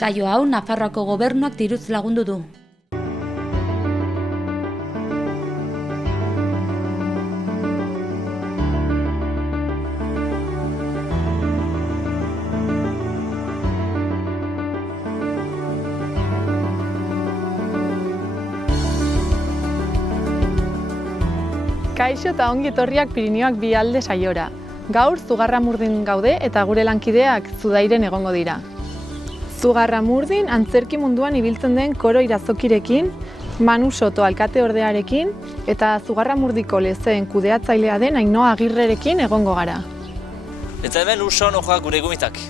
Saio hau Nafarroako gobernuak diruz lagundu du. Kaixo eta ongi etorriak Pirinioak bi alde saiora. Gaur Zugarramurdin gaude eta gure lankideak Zudairen egongo dira. Zugarramurdin antzerki munduan ibiltzen den Koro Irazokirekin, Manu Soto alkateordearekin eta Zugarramurdiko lezeen kudeatzailea den Ainhoa Agirrerekin egongo gara. Eta hemen ursan ojoak gure gomitak.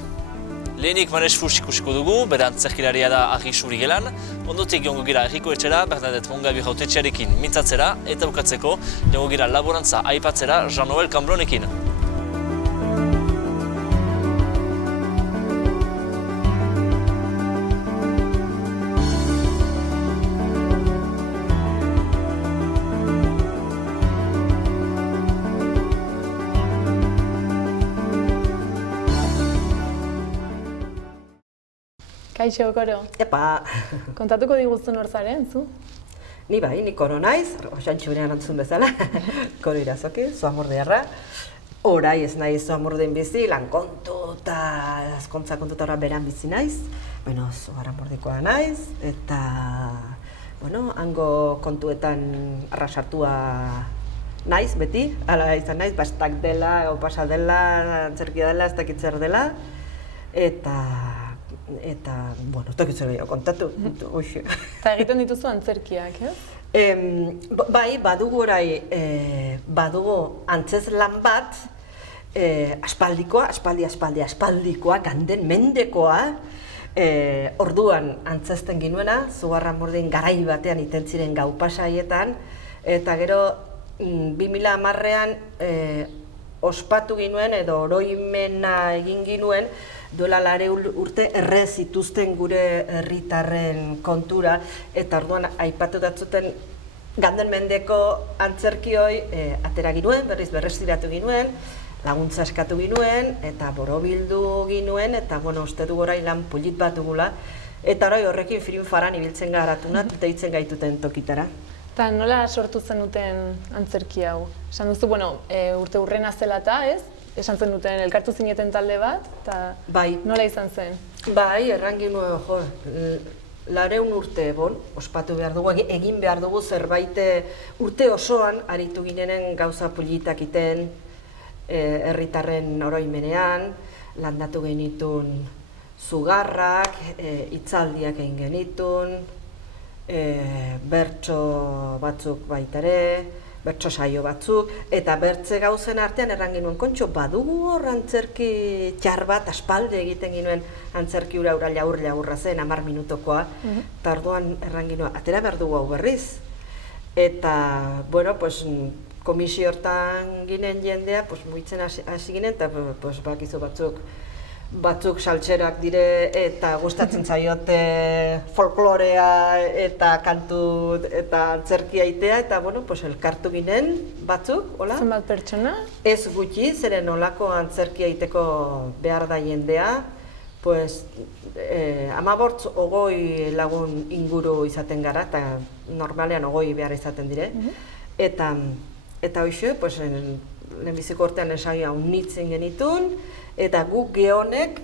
Lehenik Manes Fus ikusiko dugu, bere antzerkilaria da Agi Surigelan, ondotik jongo gira Erriko etxera, Bernadette Mongabi jautetxearekin mintzatzera, eta bukatzeko jongo gira laborantza aipatzera Jean-Noël Cambronekin. Kaixo, Koro. Epa! Kontatuko diguzu nor zaren, zu? Ni bai, ni Koro naiz, Oxantxu berean antzun bezala, Koro Irazoki, Zuamurdiarra. Orai ez naiz Zuamurdin bizi, lan kontu eta azkontza kontu eta beran bizi naiz. Bueno, Zugarramurdikoa naiz, eta, bueno, hango kontuetan arrasartua naiz beti, hala izan naiz, bastak dela, opasal dela, antzerkia dela, ez dakit zer dela, eta, bueno, ez dakit zer gehiago kontatu, hoxe. Eta egiten dituzu antzerkiak, ez? Bai, badugu orai, badugu antzez lan bat, aspaldikoa, ganden mendekoa, orduan antzezten ginuena, Zugarramurdin garai batean iten ziren gau pasaietan, eta gero 2010ean ospatu ginuen edo oroimena egin ginuen, duela 8 urte erre zituzten gure herritarren kontura, eta orduan aipatu datzuten ganden mendeko antzerkioi atera ginuen, berrestiratu ginuen, laguntza eskatu ginuen, eta borobildu ginuen, eta bueno, uste dugu orain lan pulit bat dugula, eta orai horrekin firin-faran ibiltzen garatunat, deitzen gaituten tokitara. Eta nola sortu zenuten antzerki hau? Esan duzu, bueno, urte hurrena zela eta, ez? Esan zen duten elkartu zineten talde bat, eta bai. Nola izan zen? Bai, errangin nuen, 900 urte, ospatu behar dugu, egin behar dugu zerbait urte osoan aritu ginenen gauza pulitak iten herritarren oroimenean, landatu genitun zugarrak, hitzaldiak egin genitun, bertso batzuk baitare, bertso saio batzuk, eta bertze gauzen artean errangin nuen, kontxo, badugu hor antzerki txar bat, aspalde egiten ginuen antzerki ura laur-laurra zen, 10 minutokoa, eta orduan errangin nuen, atera behar dugu hau berriz. Eta, bueno, pues, komisio hortan ginen jendea, pues, mugitzen hasi ginen, eta pues, bakizu batzuk saltxerak dire eta gustatzen zaiote folklorea eta kantu eta antzerkia itea, eta bueno, pues elkartu ginen batzuk, hola? Zenbat pertsona? Ez gutxi, zeren olako antzerkia iteko behar da jendea, pues 15-20 lagun inguru izaten gara, eta normalean 20 behar izaten dire. Eta hoxe, pues, lehenbiziko urtean esagia unitzen genitun, eta guk gehonek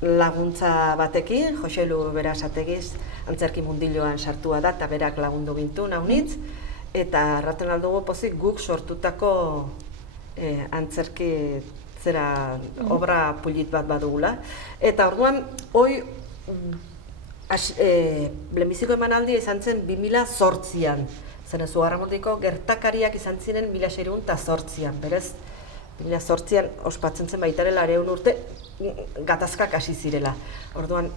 laguntza batekin, Joselu Berasategiz antzerki mundiloan sartua da, eta berak lagundu gintun haunitz, eta erraten aldugu pozik guk sortutako antzerki zera obra pulit bat badugula. Eta orduan, hoi lehenbiziko emanaldia izan zen 2008an. Zeren Zugarramurdiko gertakariak izan ziren 1608an, berez 2008an ospatzen zen baitare 900 urte gatazkak hasi zirela. Orduan,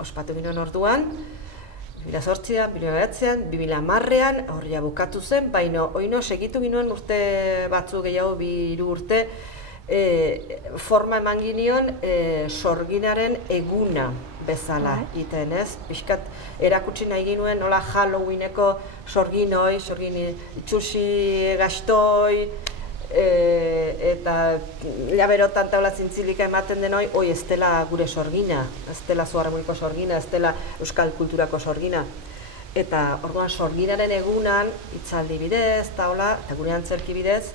ospatu ginen orduan, 2008an, 2009an, 2010an, horria bukatu zen, baina oino segitu ginen urte batzu gehiago, 2-3 urte, forma eman ginion sorginaren eguna bezala iten, ez? Pixkat erakutsi nahi ginuen nola Halloweeneko sorgin itxusi gaztoi, eta laberotan taula zintzilika ematen den hoi ez dela gure sorgina, ez dela Zugarramurdiko sorgina, ez dela euskal kulturako sorgina. Eta orduan sorginaren egunan, hitzaldi bidez, taula, eta gure antzerki bidez,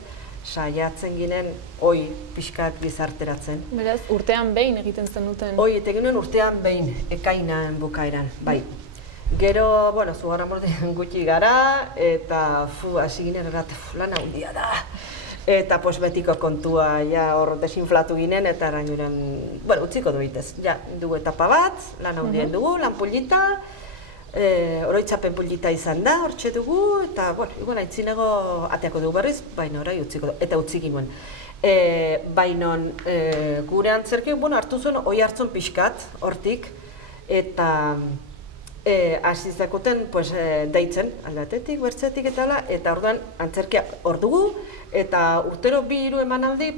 saiatzen ginen hoi pixkat gizarteratzen. Beraz, urtean behin egiten zenuten. Hoi, eta ginen urtean behin, ekainan bukaeran, bai. Gero, bueno, Zugarramurdin gutxi gara, eta hasi ginen erat, lan handia da. Eta betiko kontua, ja hor desinflatu ginen, eta arañuren, bueno, utziko duitez. Ja, dugu etapa bat, lan handien dugu, lan pullita, oroitzapen pullita izan da, hortxe dugu, eta, bueno, igual aitzinego ateako dugu berriz, baina orai utziko dugu, eta utzik ginuen. Baina gure antzerki, bueno, hartu zuen, oi hartzun pixkat, hortik, eta hasi zakuten deitzen, aldatetik, bertzetik eta orduan antzerkia hor dugu, eta urtero 2-3 emanaldi,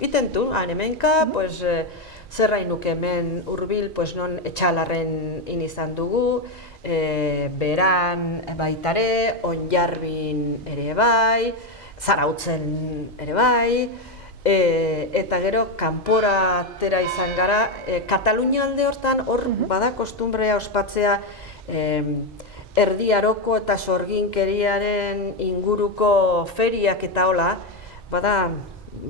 itentu, hemenka, zerrain nuke hemen hurbil, non Etxalarren izan dugu, Beran baitare, Onjarbin ere bai, Zarautzen ere bai, eta gero kanpora atera izan gara, Katalunia alde hortan, hor bada kostumbrea ospatzea Erdi Aroko eta sorginkeriaren inguruko feriak eta hola, bada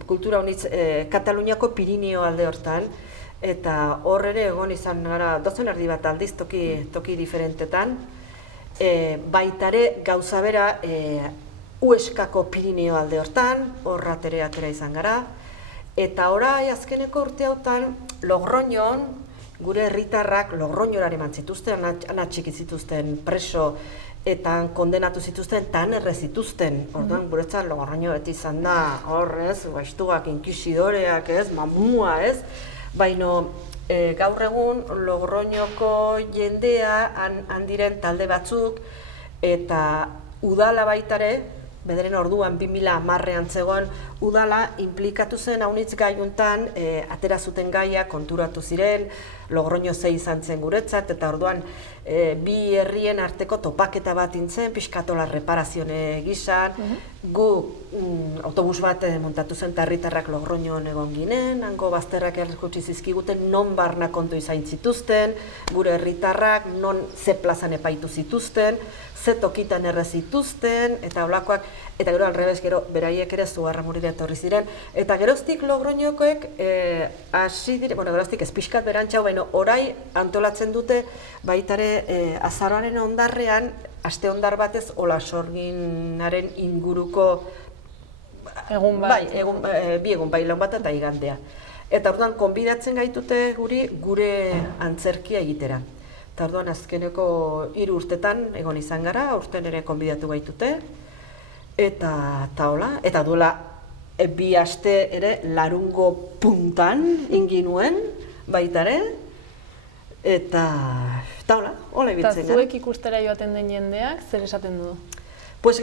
kultura honitz Kataluniako Pirinio alde hortan, eta hor ere egon izan gara 12 erdi bat aldiz toki diferentetan, baitare gauza bera Ueskako Pirinio alde hortan, horratere atera izan gara, eta orai azkeneko urte hautan Logroñon, gure herritarrak Logroñorare eman zituzten, anatxiki zituzten preso eta kondenatu zituzten, eta erre zituzten. Orduan guretzat Logroño beti izan da, horrez, gaiztuak, inkisidoreak, mamua, baina gaur egun Logroñoko jendea handiren talde batzuk, eta udala baitare, bederen orduan 2010ean zegoen, udala inplikatu zen haunitz gaiuntan, atera zuten gaia, konturatu ziren, Logroño ze izan zen guretzat, eta orduan bi herrien arteko topaketa bat intzen, pixkatola reparazione gisan, gu autobus bat montatu zen eta herritarrak Logroñon egon ginen, hango bazterrak errekutsi zizkiguten, non barna kontu izain zituzten, gure herritarrak non ze plazan epaitu zituzten, ze tokitan erre zituzten, eta holakoak, eta gero alrebez, gero beraiek ere Zugarramurdira etorri ziren, eta geroztik Logroñokoek hasi dire, bueno, geroztik ez pixkat berantxau, baina orai antolatzen dute baitare azaroaren ondarrean, aste ondar batez, hola sorginaren inguruko egun bat. Bai, bi egun, bai laun bat eta igandea. Eta orduan, konbidatzen gaitute gure antzerkia egitera. Eta orduan, azkeneko 3 urtetan egon izan gara, urten ere konbidatu gaitute. Eta hola, eta duela 2 aste ere larungo puntan inginuen baitare. Eta hola, hola ibiltzen gara. Eta zuek ikustera joaten den jendeak, zer esaten du? Pues,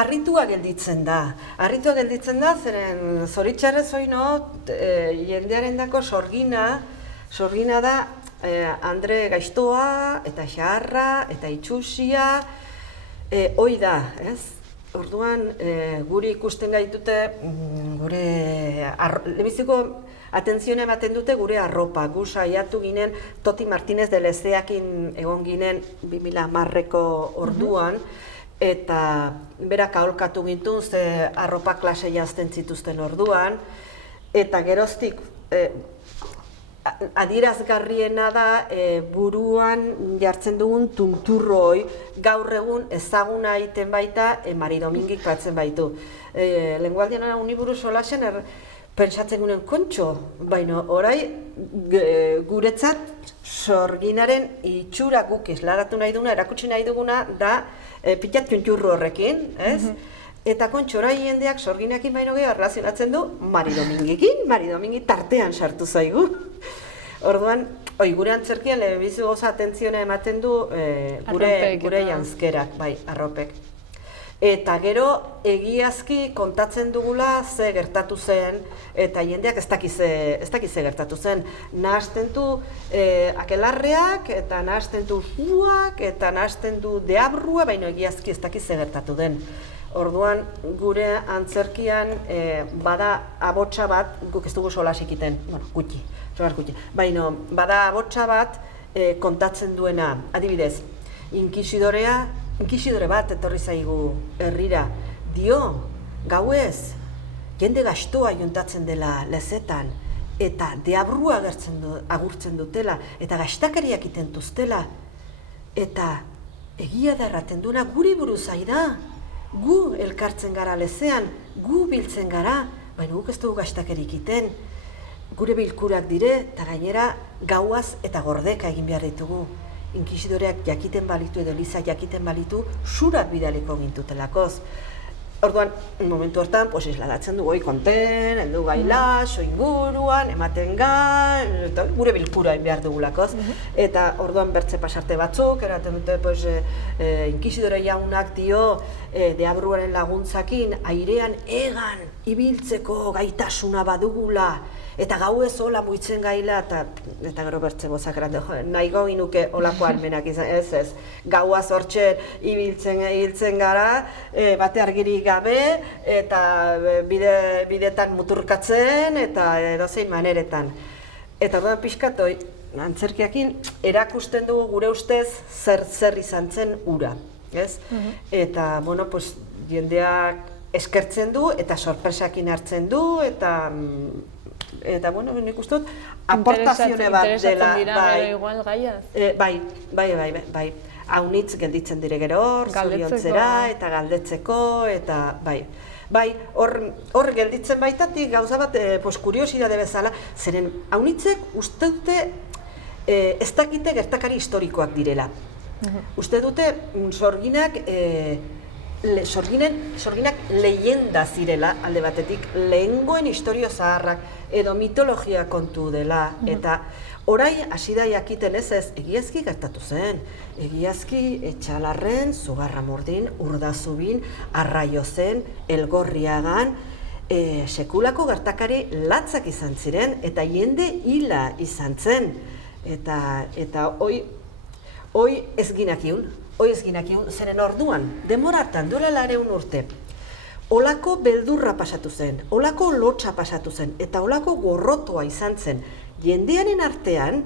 harritua gelditzen da. Harritua gelditzen da, zeren zoritxarrez oino, jendearen dako sorgina da Andre gaiztoa, eta xaharra, eta itxusia, hoi da, ez? Orduan, guri ikusten gaitute, gure, lebiziko atentzioa ematen dute gure arropa. Gu saiatu ginen, Toti Martínez de Lezeakin egon ginen 2010eko orduan, eta berak aholkatu gintun, ze arropa klase jazten zituzten orduan, eta geroztik, adierazgarriena da buruan jartzen dugun tunturroi, gaur egun ezaguna egiten baita Mari Domingik batzen baitu. Lengualdian uniburu solasen pentsatzen gunen kontxo, baina orai guretzat sorginaren itxura guk islaratu nahi duguna, erakutsi nahi duguna da pitat tunturro horrekin, ez? Eta kontxo, orai jendeak sorginekin baino gehiago erlazionatzen du Mari Domingikin, Mari Domingi tartean sartu zaigu. Orduan, gure antzerkian lehenbizu goza atentzioa ematen du gure janzkerak, bai, arropek. Eta gero, egiazki kontatzen dugula ze gertatu zen, eta jendeak ez dakiz ze gertatu zen. Nahazten du akelarreak, eta nahazten du zuak, eta nahazten du deabrua, baina egiazki ez dakiz ze gertatu den. Orduan, gure antzerkian bada abotsa bat, guk ez dugu solasik iten, bueno, gutxi, solas gutxi, baina bada abotsa bat kontatzen duena, adibidez, inkisidore bat etorri zaigu herrira, dio, gauez, jende gastoa juntatzen dela lezetan, eta deabrua agurtzen dutela, eta gastakariak itentuztela, eta egia da erraten duena guri buruz da, gu elkartzen gara lezean, gu biltzen gara, baina guk ez dugu gastakerik iten, gure bilkurak dire, eta gainera gauaz eta gordeka egin behar ditugu. Inkisidoreak jakiten balitu edo Eliza jakiten balitu, surak bidaliko gintutelakoz. Orduan, momentu hortan, isladatzen dugu konten, heldu gaila, soinguruan, ematen gure bilkura egin behar dugulakoz. Eta orduan bertze pasarte batzuk, eraten dute, inkisidore jaunak dio, deabruaren laguntzakin, airean egan ibiltzeko gaitasuna badugula, eta gau ez hola muitzen gaila, eta gero bertze bozak eraten, nahi gau inuke holako almenak izan, ez, gaua zortxen ibiltzen gara, bate argirik gabe, eta bidetan muturkatzen, eta edozein maneretan. Eta orduan pixkat, antzerkiakin erakusten dugu gure ustez zer izan zen ura, ez? Eta, bueno, jendeak eskertzen du, eta sorpresakin hartzen du, eta, bueno, nik uste dut, aportazione bat dela. Interesatzen dira, gero igual gaiaz? Bai. Haunitz gelditzen dire gero hor, zoriontzera, eta galdetzeko, eta bai. Bai, hor gelditzen baitatik gauza bat, kuriosidade bezala, zeren haunitzek uste dute ez dakite gertakari historikoak direla. Uste dute sorginak leyenda zirela, alde batetik, lehengoen historio zaharrak edo mitologia kontu dela, eta orai hasi da jakiten ez, egiazki gertatu zen. Egiazki Etxalarren, Zugarramurdin, Urdazubin, Arraiozen, Elgorriagan, sekulako gertakari latzak izan ziren, eta jende hila izan zen. Eta hoi ez ginakiun, zeren orduan, demora hartan, duela 200 urte, olako beldurra pasatu zen, olako lotxa pasatu zen, eta olako gorrotoa izan zen, jendearen artean,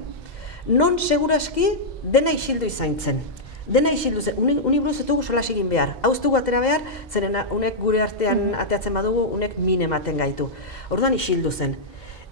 non seguraski dena isildu izan zen. Dena isildu zen, uni buruz ez dugu solas egin behar, hauz dugu atera behar, zeren unek gure artean ateatzen badugu, unek min ematen gaitu. Orduan isildu zen.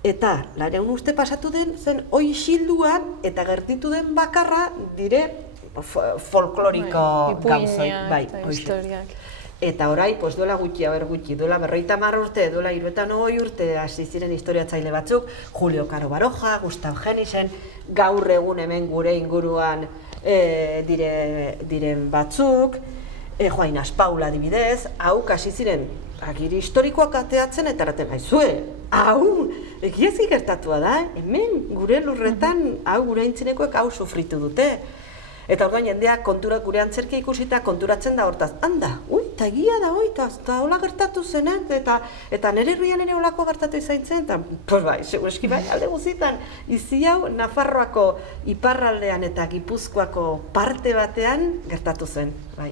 Eta, 200 urte pasatu den, zen hoi isilduan eta gertitu den bakarra dire folkloriko gauzoi. Bai, historiak. Eta orai, duela gutxi, duela 50 urte, duela 70 urte hasi ziren historiatzaile batzuk, Julio Caro Baroja, Gustav Genisen, gaur egun hemen gure inguruan diren batzuk, Joain Aspaula adibidez, hau hasi ziren agiri historikoak ateatzen eta eraten gaizue. Hau, egiazki gertatua da, hemen gure lurretan, hau gure aintzinekoek hau sufritu dute. Eta orduan jendeak gure antzerkia ikusita konturatzen da hortaz, handa, eta egia da, eta hola gertatu zen, eta nire herrian ere holako gertatu izan zen, eta, bai, segureski bai, alde guzitan, izi hau Nafarroako iparraldean eta Gipuzkoako parte batean gertatu zen, bai.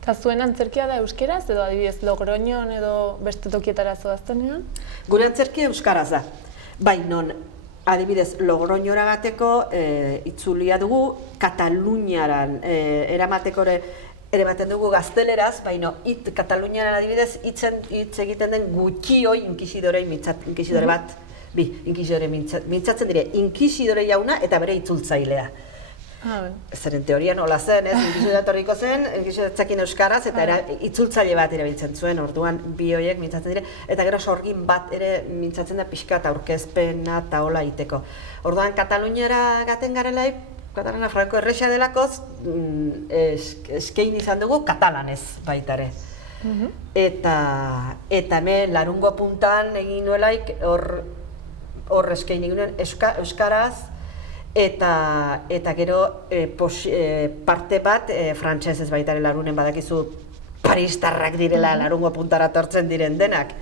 Eta zuen antzerkia da euskeraz, edo adibidez Logroñon edo beste tokietara zoaztenean? Gure antzerkia euskaraz da, bai non, adibidez, Logroñora bateko itzulia dugu, Kataluniaran eramateko ere baten dugu gazteleraz, baina Kataluniaran adibidez hitz egiten den gutxioi inkisidore bat, inkisidore mintzatzen dire, inkisidore jauna eta bere itzultzailea. Zeren teorian hola zen, inkisidore etorriko zen, inkisidore euskaraz eta itzultzaile bat erabiltzen zuen, orduan bi horiek mintzatzen dire, eta gero sorgin bat ere mintzatzen da pixka eta aurkezpena eta hola iteko. Orduan Kataluniara gaten garelaik, Katalana franko erresa delakoz, eskein izan dugu katalanez baitare. Eta hemen larungo puntan egin nuelaik hor eskein egin euskaraz, eta gero parte bat frantsesez baitare larunen badakizu paristarrak direla larungo puntara tortzen diren denak.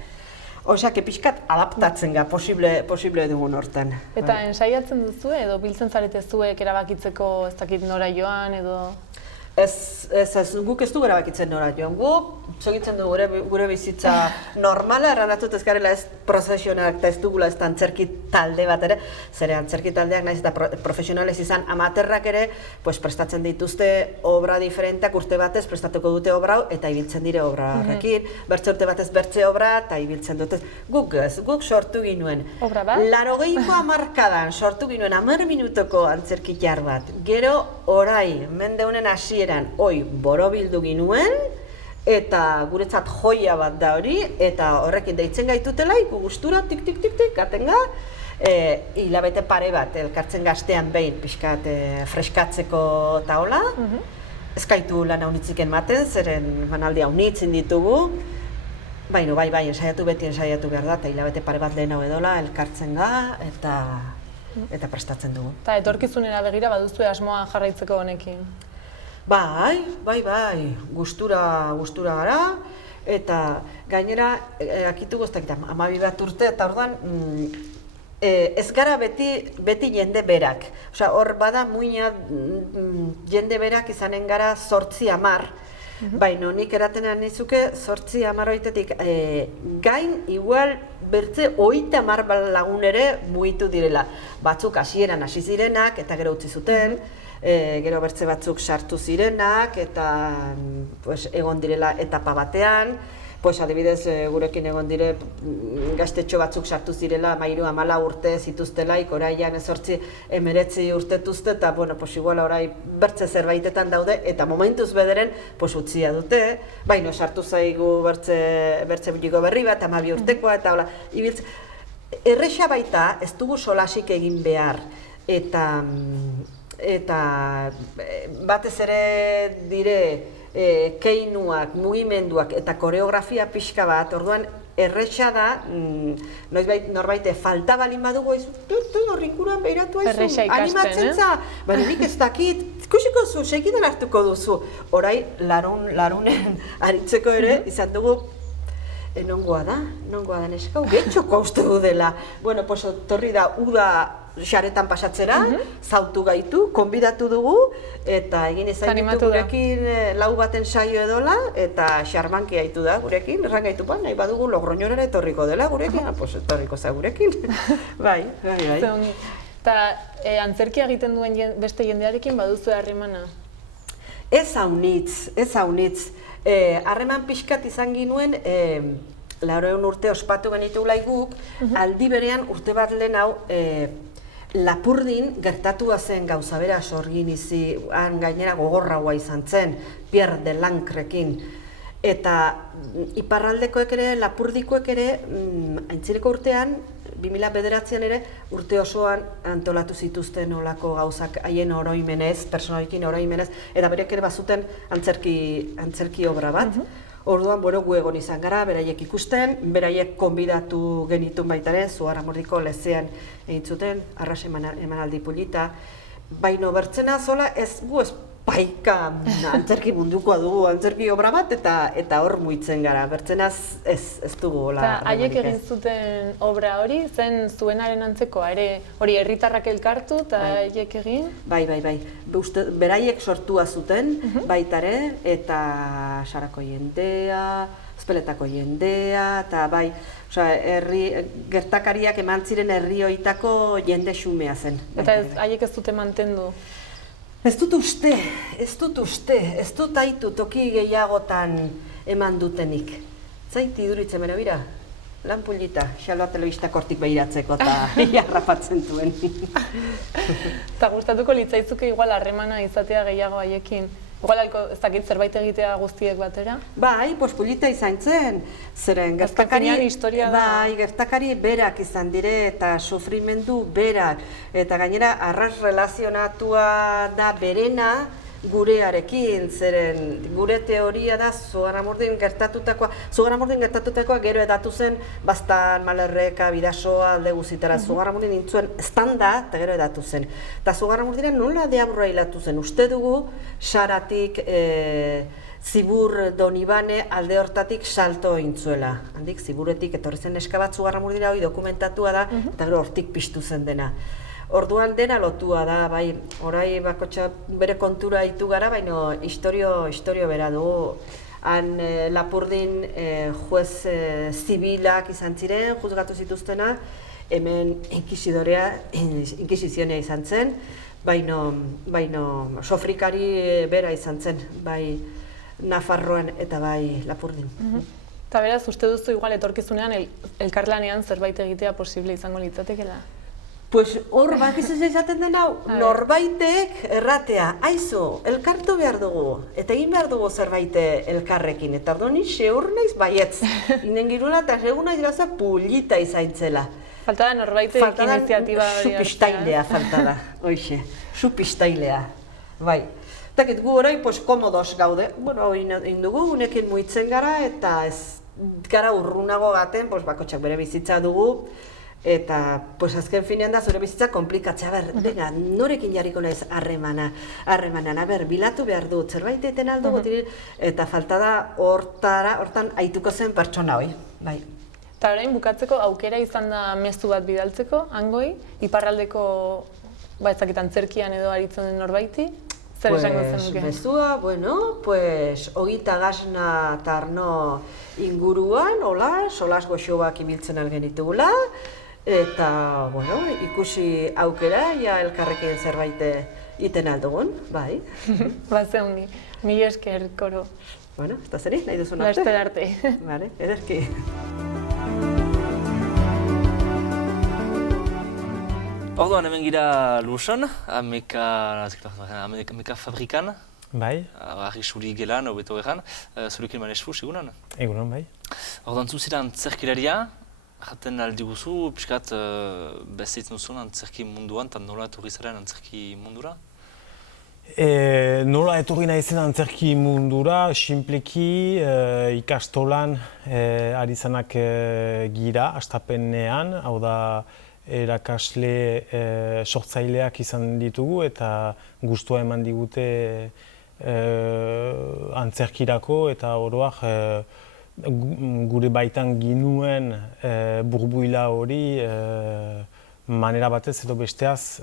Osak, pixkat adaptatzen ga, posible dugun hortan. Eta ensaiatzen duzue edo biltzen zarete zuek erabakitzeko ez dakit nora joan edo? Guk ez du erabakitzen nora joan. Guk segitzen du gure bizitza normala, errandatzut ez garela ez profesionalak eta ez dugula ez da antzerki talde bat ere, zere antzerki taldeak naiz eta profesionalez izan amaterrak ere, prestatzen dituzte obra diferenteak, urte batez prestatuko dute obra eta ibiltzen dire obra horrekin, bertze urte batez bertze obra eta ibiltzen dute. Guk sortu ginuen. Obra bat? 80ko hamarkadan sortu ginuen 10 minutoko antzerki jar bat. Gero orai, mende honen hasieran, borobildu ginuen, eta guretzat joia bat da hori, eta horrekin deitzen gaitutela, gustura, tik, atenga, hilabete pare bat, elkartzen gaztean behin, pixkat freskatzeko taola. Ez gaitu lan haunitzik ematen, zeren manaldi haunitzen ditugu. Bai, ensaiatu behar da, eta hilabete pare bat lehen hau edola, elkartzen ga, eta prestatzen dugu. Eta etorkizunera begira baduzue asmoa jarraitzeko honekin? Bai, gustura gara, eta gainera, akitu guztak, 12 bat urte, eta orduan, ez gara beti jende berak. Hor bada muina jende berak izanen gara 8-10, baina nik eratenean nizuke 8-10 horitetik gain, igual, bertze 30 lagun ere mugitu direla. Batzuk hasieran hasi zirenak, eta gero utzi zuten, gero bertze batzuk sartu zirenak, eta egon direla etapa batean, adibidez gurekin egon dire gaztetxo batzuk sartu zirela 13-14 urte zituztelaik, oraian 18-19 urtetuzte, eta igual orai bertze zerbaitetan daude, eta momentuz bederen utzia dute, baina sartu zaigu bertze biliko berri bat, 12 urtekoa, eta hola, ibiltzen. Erresa baita ez dugu solasik egin behar, eta batez ere dire keinuak, mugimenduak eta koreografia pixka bat, orduan erresa da, norbait falta balin badugu ez, horrinkuruan behiratu haizu, animatzen za, baina nik ez dakit, ikusiko zu, segidan hartuko duzu. Orai, larunen aritzeko ere, izan dugu, nongoa da neska, getxoko uste du dela. Torri da, uda xaretan pasatzera, zautu gaitu, konbidatu dugu, eta egin izan ditu gurekin 4 baten saio edola, eta xarmanki haitu da gurekin, erran gaitu, nahi badugu Logroñora etorriko dela gurekin, etorriko za gurekin. Bai. Eta antzerkia egiten duen beste jendearekin baduzu harremana? Ez haunitz. Harreman pixkat izan ginuen, 80 urte ospatu genitugula guk, aldi berean urte bat lehen hau, Lapurdin gertatua zen gauza bera sorgin izi, gainera gogorragoa izan zen, Pierre de Lancrekin. Eta iparraldekoek ere, Lapurdikoek ere, aintzireko urtean, 2009an ere, urte osoan antolatu zituzten olako gauzak haien oroimenez, personalekin oroimenez, eta berek ere bazuten antzerki obra bat. Orduan, gu egon izan gara, beraiek ikusten, beraiek konbidatu genitun baitare, Zugarramurdiko lezean egin zuten, arras emanaldi polita. Baina bertzena zola gu ez paika antzerki mundukoa dugu, antzerki obra bat, eta hor muitzen gara. Bertzenaz ez dugu hola. Eta haiek egin zuten obra hori, zen zuenaren antzekoa, ere hori herritarrak elkartu eta haiek egin? Bai. Beraiek sortua zuten baitare, eta Sarako jendea, Ezpeletako jendea, eta bai, gertakariak eman ziren herri hoitako jende xumea zen. Eta haiek ez dute mantendu? Ez dut aitu toki gehiagotan eman dutenik. Zaiti iduritzen bera bira, lan pulita, xaloa telebistak hortik behiratzeko eta jarrapatzen duen. Eta gustatuko litzaizuke igual harremana izatea gehiago haiekin? Igual ez dakit zerbait egitea guztiek batera? Bai, polita izan zen, zeren gertakari berak izan dire eta sufrimendu berak. Eta gainera, arras relazionatua da berena gurearekin, zeren gure teoria da Zugarramurdin gertatutakoa gero edatu zen Baztan, Malerreka, Bidasoa, alde guzitara. Zugarramurdin nintzuen standa eta gero edatu zen. Eta Zugarramurdiren nola deaburra hilatu zen, uste dugu Saratik, Zibur Donibane alde hortatik salto intzuela. Handik, Ziburetik etorri zen neska bat Zugarramurdira hori dokumentatua da, eta gero hortik piztu zen dena. Orduan dena lotua da, bai, orai bakotxa bere kontura ditu gara, baina historio bera dugu. Han Lapurdin juez zibilak izan ziren, juzgatu zituztena, hemen inkisizionea izan zen, baino sofrikari bera izan zen, bai Nafarroan eta bai Lapurdin. Eta beraz, uste duzu igual etorkizunean elkarlanean zerbait egitea posible izango litzatekeela? Pues hor bakizu izaten den hau, norbaitek erratea, aizu, elkartu behar dugu, eta egin behar dugu zerbait elkarrekin, eta orduan seur naiz baietz. Inen girula eta seur naiz gauza pulita izaintzela. Falta da norbaitek iniziatiba hori hartzea. Supistailea falta da, hoixe, supistailea, bai. Eta gu orai, pues, komodos gaude, bueno, egin dugu, gunekin muitzen gara, eta ez gara urrunago gaten, pues, bakotxak bere bizitza dugu, eta pues, azken finean da zure bizitza komplikatzea, venga, norekin jarriko naiz harremanan, bilatu behar dut, zerbait eten aldo, eta falta da hortan aituko zen pertsona hoi, bai. Eta orain bukatzeko aukera izan da mezu bat bidaltzeko, hangoi, iparraldeko, ezakitan antzerkian edo aritzen den norbaiti? Zer esango zenuke? Mezua, bueno, pues, Ogita Gasna tarno inguruan, hola, solas goxoak ibiltzen algenitugula, eta, bueno, ikusi aukera, ja elkarrekin zerbait iten aldugun, bai. Ze hundi, mila esker, Koro. Bueno, ez da zeri, nahi duzun arte? Laster arte. Vale, ederki. Orduan hemen gira Luson, ameka fabrikan. Bai. Argi suri gelan, hobeto egan. Zurekin manesfu, segunan? Egunon, bai. Orduan zuziran antzerkilaria, jaten aldi guzu, pixkat bezeitzen duzun antzerki munduan, eta nola etorri zaren antzerki mundura? Nola etorri naizen antzerki mundura, sinpleki ikastolan ari zanak gira, astapenean, hau da erakasle sortzaileak izan ditugu eta gustua eman digute antzerkirako eta oroak gure baitan ginuen burbuila hori manera batez edo besteaz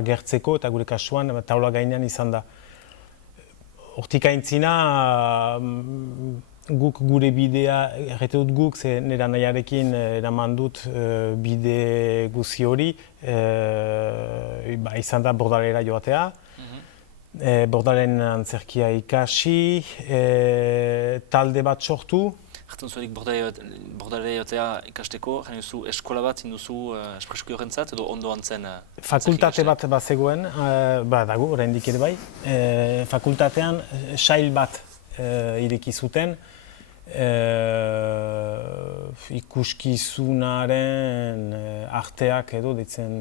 agertzeko eta gure kasuan taula gainean izan da. Hortik aintzina, guk gure bidea, errete dut guk, ze nera nahiarekin eraman dut bide guzi hori, izan da Bordalera joatea, Bordalen antzerkia ikasi, talde bat sortu. Jartzen zuenik Bordalera joatea ikasteko, jane duzu eskola bat induzu espreskoki horrentzat edo ondo antzen? Fakultate bat bazegoen, dago, oraindik ere bai, fakultatean sail bat ireki zuten, ikuskizunaren arteak edo deitzen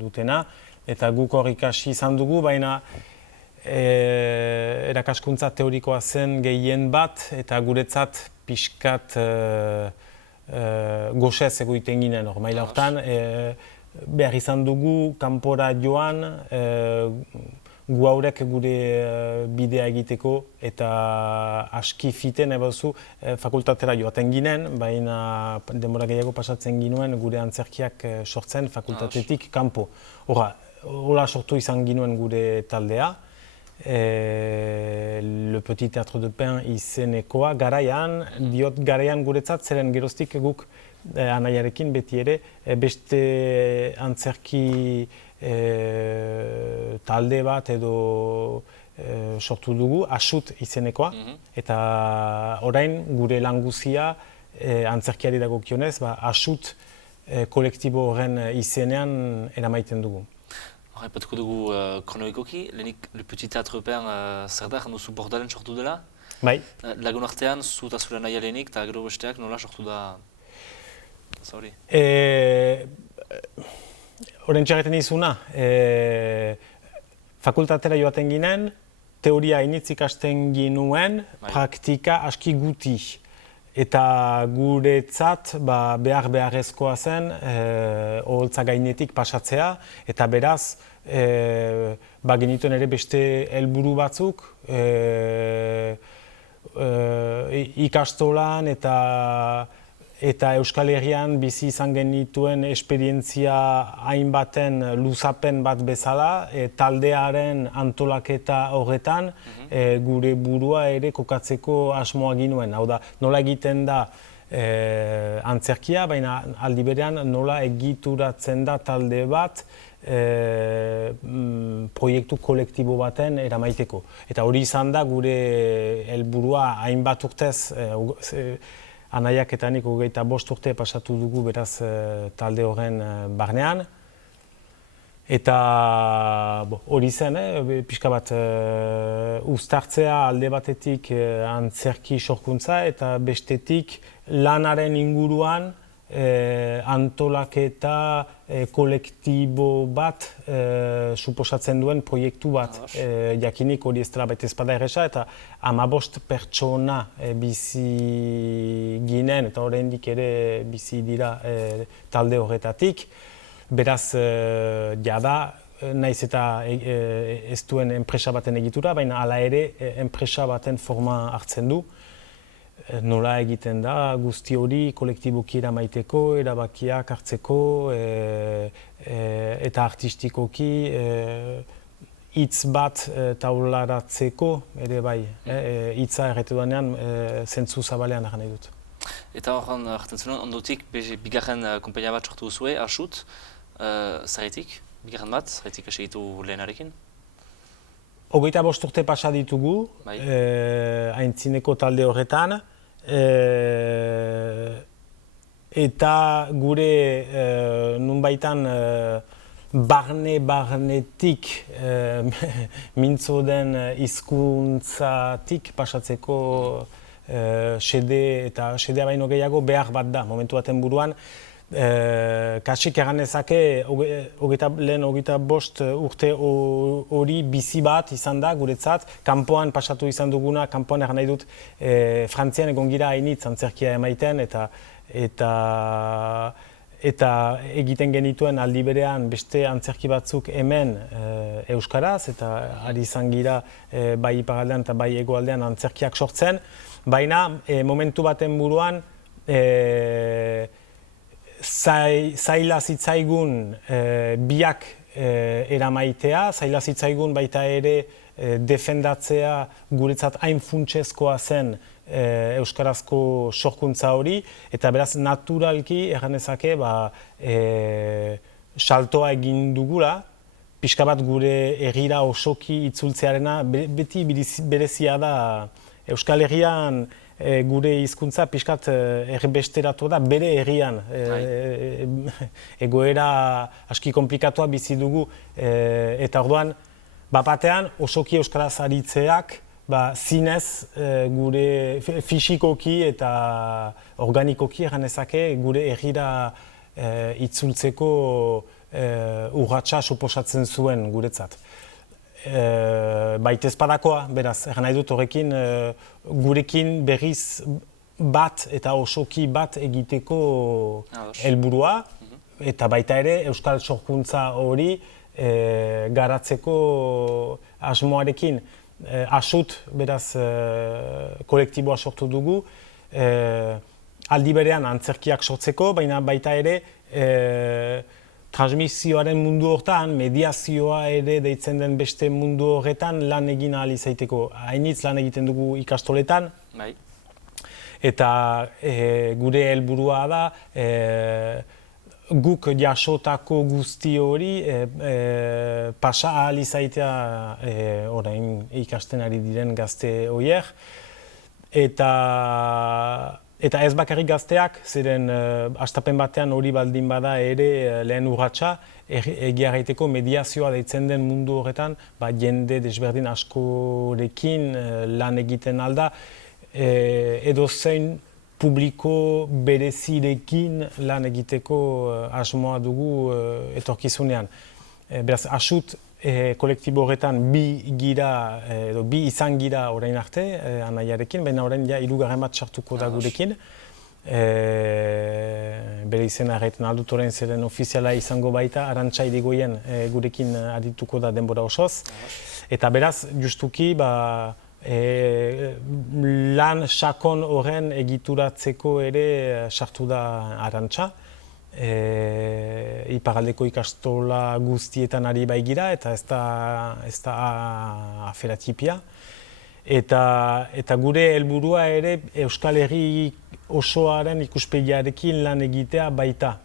dutena, eta guk hor ikasi izan dugu, baina erakaskuntza teorikoa zen gehien bat, eta guretzat pixkat gosez egoiten ginen hor. Maila hortan, behar izan dugu kanpora joan, gu haurek gure bidea egiteko eta aski fiten ebazu fakultatera joaten ginen, baina denbora gehiago pasatzen ginuen gure antzerkiak sortzen fakultatetik kanpo. Hola sortu izan ginuen gure taldea, Le Petit Théâtre de Pain izenekoa garaian, diot garaian guretzat, zeren geroztik guk anaiarekin beti ere beste antzerki talde bat edo sortu dugu, Asut izenekoa, eta orain gure lan guzia antzerkiari dagokionez, Asut kolektibo horren izenean eramaiten dugu. Aipatuko dugu kronologikoki, lehenik Le Petit Théâtre Pain zer da, janduzu Bordalen sortu dela? Bai. Lagun artean, zu eta zure naia lehenik, eta gero besteak nola sortu da? Zauri? Horren txarreten izuna, fakultatera joaten ginen, teoria initz ikasten ginuen, praktika aski guti. Eta guretzat beharrezkoa zen oholtza gainetik pasatzea, eta beraz, genituen ere beste helburu batzuk, ikastolan eta eta Euskal Herrian bizi izan genituen esperientzia hainbaten luzapen bat bezala, taldearen antolaketa horretan gure burua ere kokatzeko asmoa ginuen. Hau da, nola egiten da antzerkia, baina aldi berean nola egituratzen da talde bat proiektu kolektibo baten eramaiteko. Eta hori izan da gure helburua hainbat urtez, Anaiak eta nik 25 urte pasatu dugu beraz talde horren barnean. Eta hori zen, pixka bat uztartzea alde batetik antzerki sorkuntza eta bestetik lanaren inguruan antolaketa kolektibo bat suposatzen duen proiektu bat. Jakinik hori ez dela baita ezpada erresa eta 15 pertsona bizi ginen eta oraindik ere bizi dira talde horretatik. Beraz, jada, naiz eta ez duen enpresa baten egitura, baina hala ere enpresa baten forma hartzen du. Nola egiten da guzti hori kolektiboki eramaiteko, erabakiak hartzeko eta artistikoki hitz bat taularatzeko ere bai. Hitza erretu denean zentzu zabalean nahi nahi dut. Eta horren hartzen zenuen, ondotik bigarren konpainia bat sortu duzue, Asut, zerretik, bigarren bat, zerretik esegitu lehenarekin? 25 urte pasa ditugu, aintzineko talde horretan, eta gure nunbaitan barnetik mintzo den hizkuntzatik pasatzeko xede eta xedea baino gehiago behar bat da, momentu baten buruan. Kasik egan ezake, lehen 25 urte hori bizi bat izan da guretzat, kanpoan pasatu izan duguna, kanpoan egan nahi dut Frantzian egon gira hainitz antzerkia emaiten eta egiten genituen aldi berean beste antzerki batzuk hemen euskaraz eta ari izan gira bai iparraldean eta bai hegoaldean antzerkiak sortzen, baina momentu baten buruan zaila zitzaigun biak eramaitea, zaila zitzaigun baita ere defendatzea guretzat hain funtsezkoa zen euskarazko sorkuntza hori, eta beraz naturalki erganezake saltoa egin dugula, pixka bat gure herrira osoki itzultzearena beti berezia da Euskal Herrian gure hizkuntza pixkat erbesteratu da bere herrian. Egoera aski komplikatua bizi dugu eta orduan batean osoki euskaraz aritzeak zinez gure fisikoki eta organikoki erganezake gure herrira itzultzeko urratsa suposatzen zuen guretzat. Baita ezpadakoa, beraz, egan nahi dut horrekin gurekin berriz bat eta osoki bat egiteko helburua eta baita ere euskal sorkuntza hori garatzeko asmoarekin. Asut, beraz, kolektiboa sortu dugu, aldi berean antzerkiak sortzeko, baina baita ere transmisioaren mundu horretan, mediazioa ere deitzen den beste mundu horretan lan egin ahal izaiteko. Hainitz lan egiten dugu ikastoletan, eta gure helburua da guk jasotako guzti hori pasa ahal izaitea orain ikasten ari diren gazte horiek. Eta ez bakarrik gazteak, ziren hastapen batean hori baldin bada ere lehen urratsa, egia gaiteko mediazioa deitzen den mundu horretan, jende desberdin askorekin lan egiten alda, edozein publiko berezirekin lan egiteko asmoa dugu etorkizunean. Beraz, Asut kolektibo horretan bi izan gira orain arte, Anaiarekin, baina orain hirugarren bat sartuko da gurekin. Bere izena erraiten aldut orain zeren ofiziala izango baita, Arantxa Irigoyen gurekin arituko da denbora osoz. Eta beraz, justuki, lan sakon horren egituratzeko ere sartu da Arantxa. Iparraldeko ikastola guztietan ari baigira eta ez da afera tipia. Eta gure helburua ere Euskal Herri osoaren ikuspegiarekin lan egitea baita.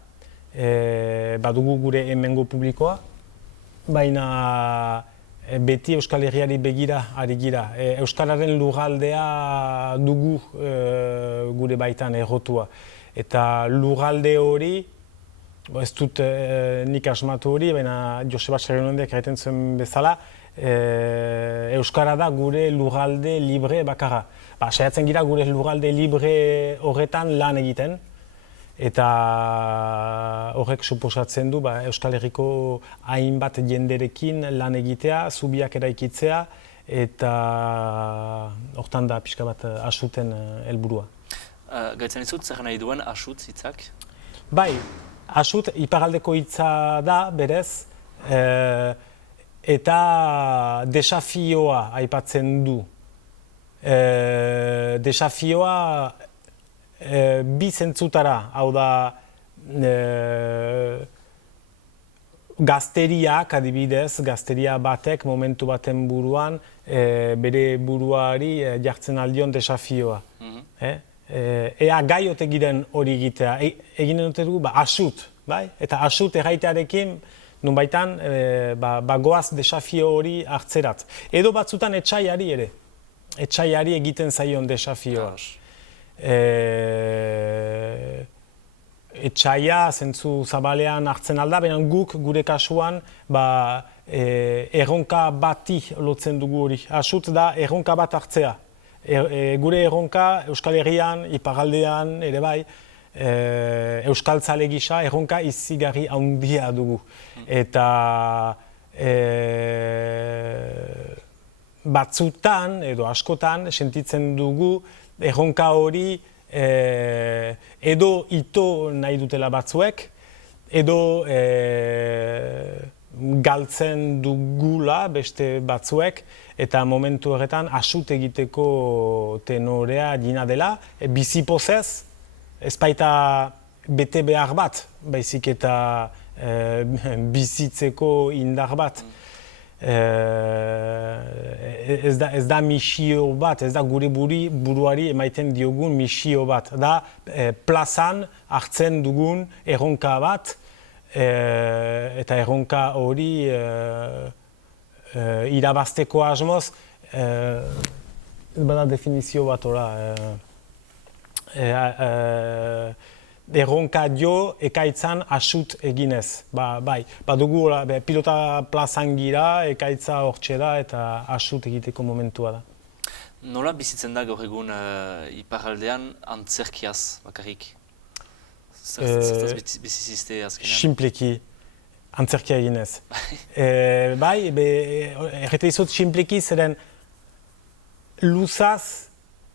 Badugu gure hemengo publikoa, baina beti Euskal Herriari begira ari gira. Euskararen lurraldea dugu gure baitan errotua. Eta lurralde hori, ez dut nik asmatu hori, baina Joseba Sarrenondek egiten zuen bezala, Euskara da gure lurralde libre bakarra. Saiatzen gira gure lurralde libre horretan lan egiten, eta horrek suposatzen du Euskal Herriko hainbat jenderekin lan egitea, zubiak eraikitzea, eta hortan da pixka bat asuten helburua. Gaitzen izut, zer nahi duen asut hitzak? Bai, asut iparraldeko hitza da, berez, eta desafioa aipatzen du. Desafioa bi zentzutara, hau da gazteriak adibidez, gazteria batek momentu baten buruan bere buruari jartzen aldion desafioa. Ea gai ote giren hori egitea, eginen dute dugu asut, bai? Eta asut erraitearekin nunbaitan goaz desafio hori hartzerat. Edo batzutan etxaiari ere, etxaiari egiten zaion desafioa. Etxaia zentzu zabalean hartzen alda, baina guk gure kasuan erronka bati lotzen dugu hori. Asut da erronka bat hartzea. Gure erronka Euskal Herrian, iparraldean ere bai, euskaltzale gisa erronka izigarri handia dugu. Eta batzutan edo askotan sentitzen dugu erronka hori edo ito nahi dutela batzuek, edo galtzen dugula beste batzuek, eta momentu horretan asut egiteko tenorea gina dela, bizipozez, ez baita bete behar bat, baizik eta bizitzeko indar bat. Ez da misio bat, ez da gure buruari emaiten diogun misio bat. Da plazan hartzen dugun erronka bat, eta erronka hori irabazteko asmoz, ez bada definizio bat ora. Erronka jo ekaitzan asut eginez. Badugu pilota plazan gira, ekaitza hortxe da eta asut egiteko momentua da. Nola bizitzen da gaur egun iparraldean antzerkiaz bakarrik? Zertaz bizizizte azkenean? Simpleki, antzerkia eginez. Errete izot simpleki zeren luzaz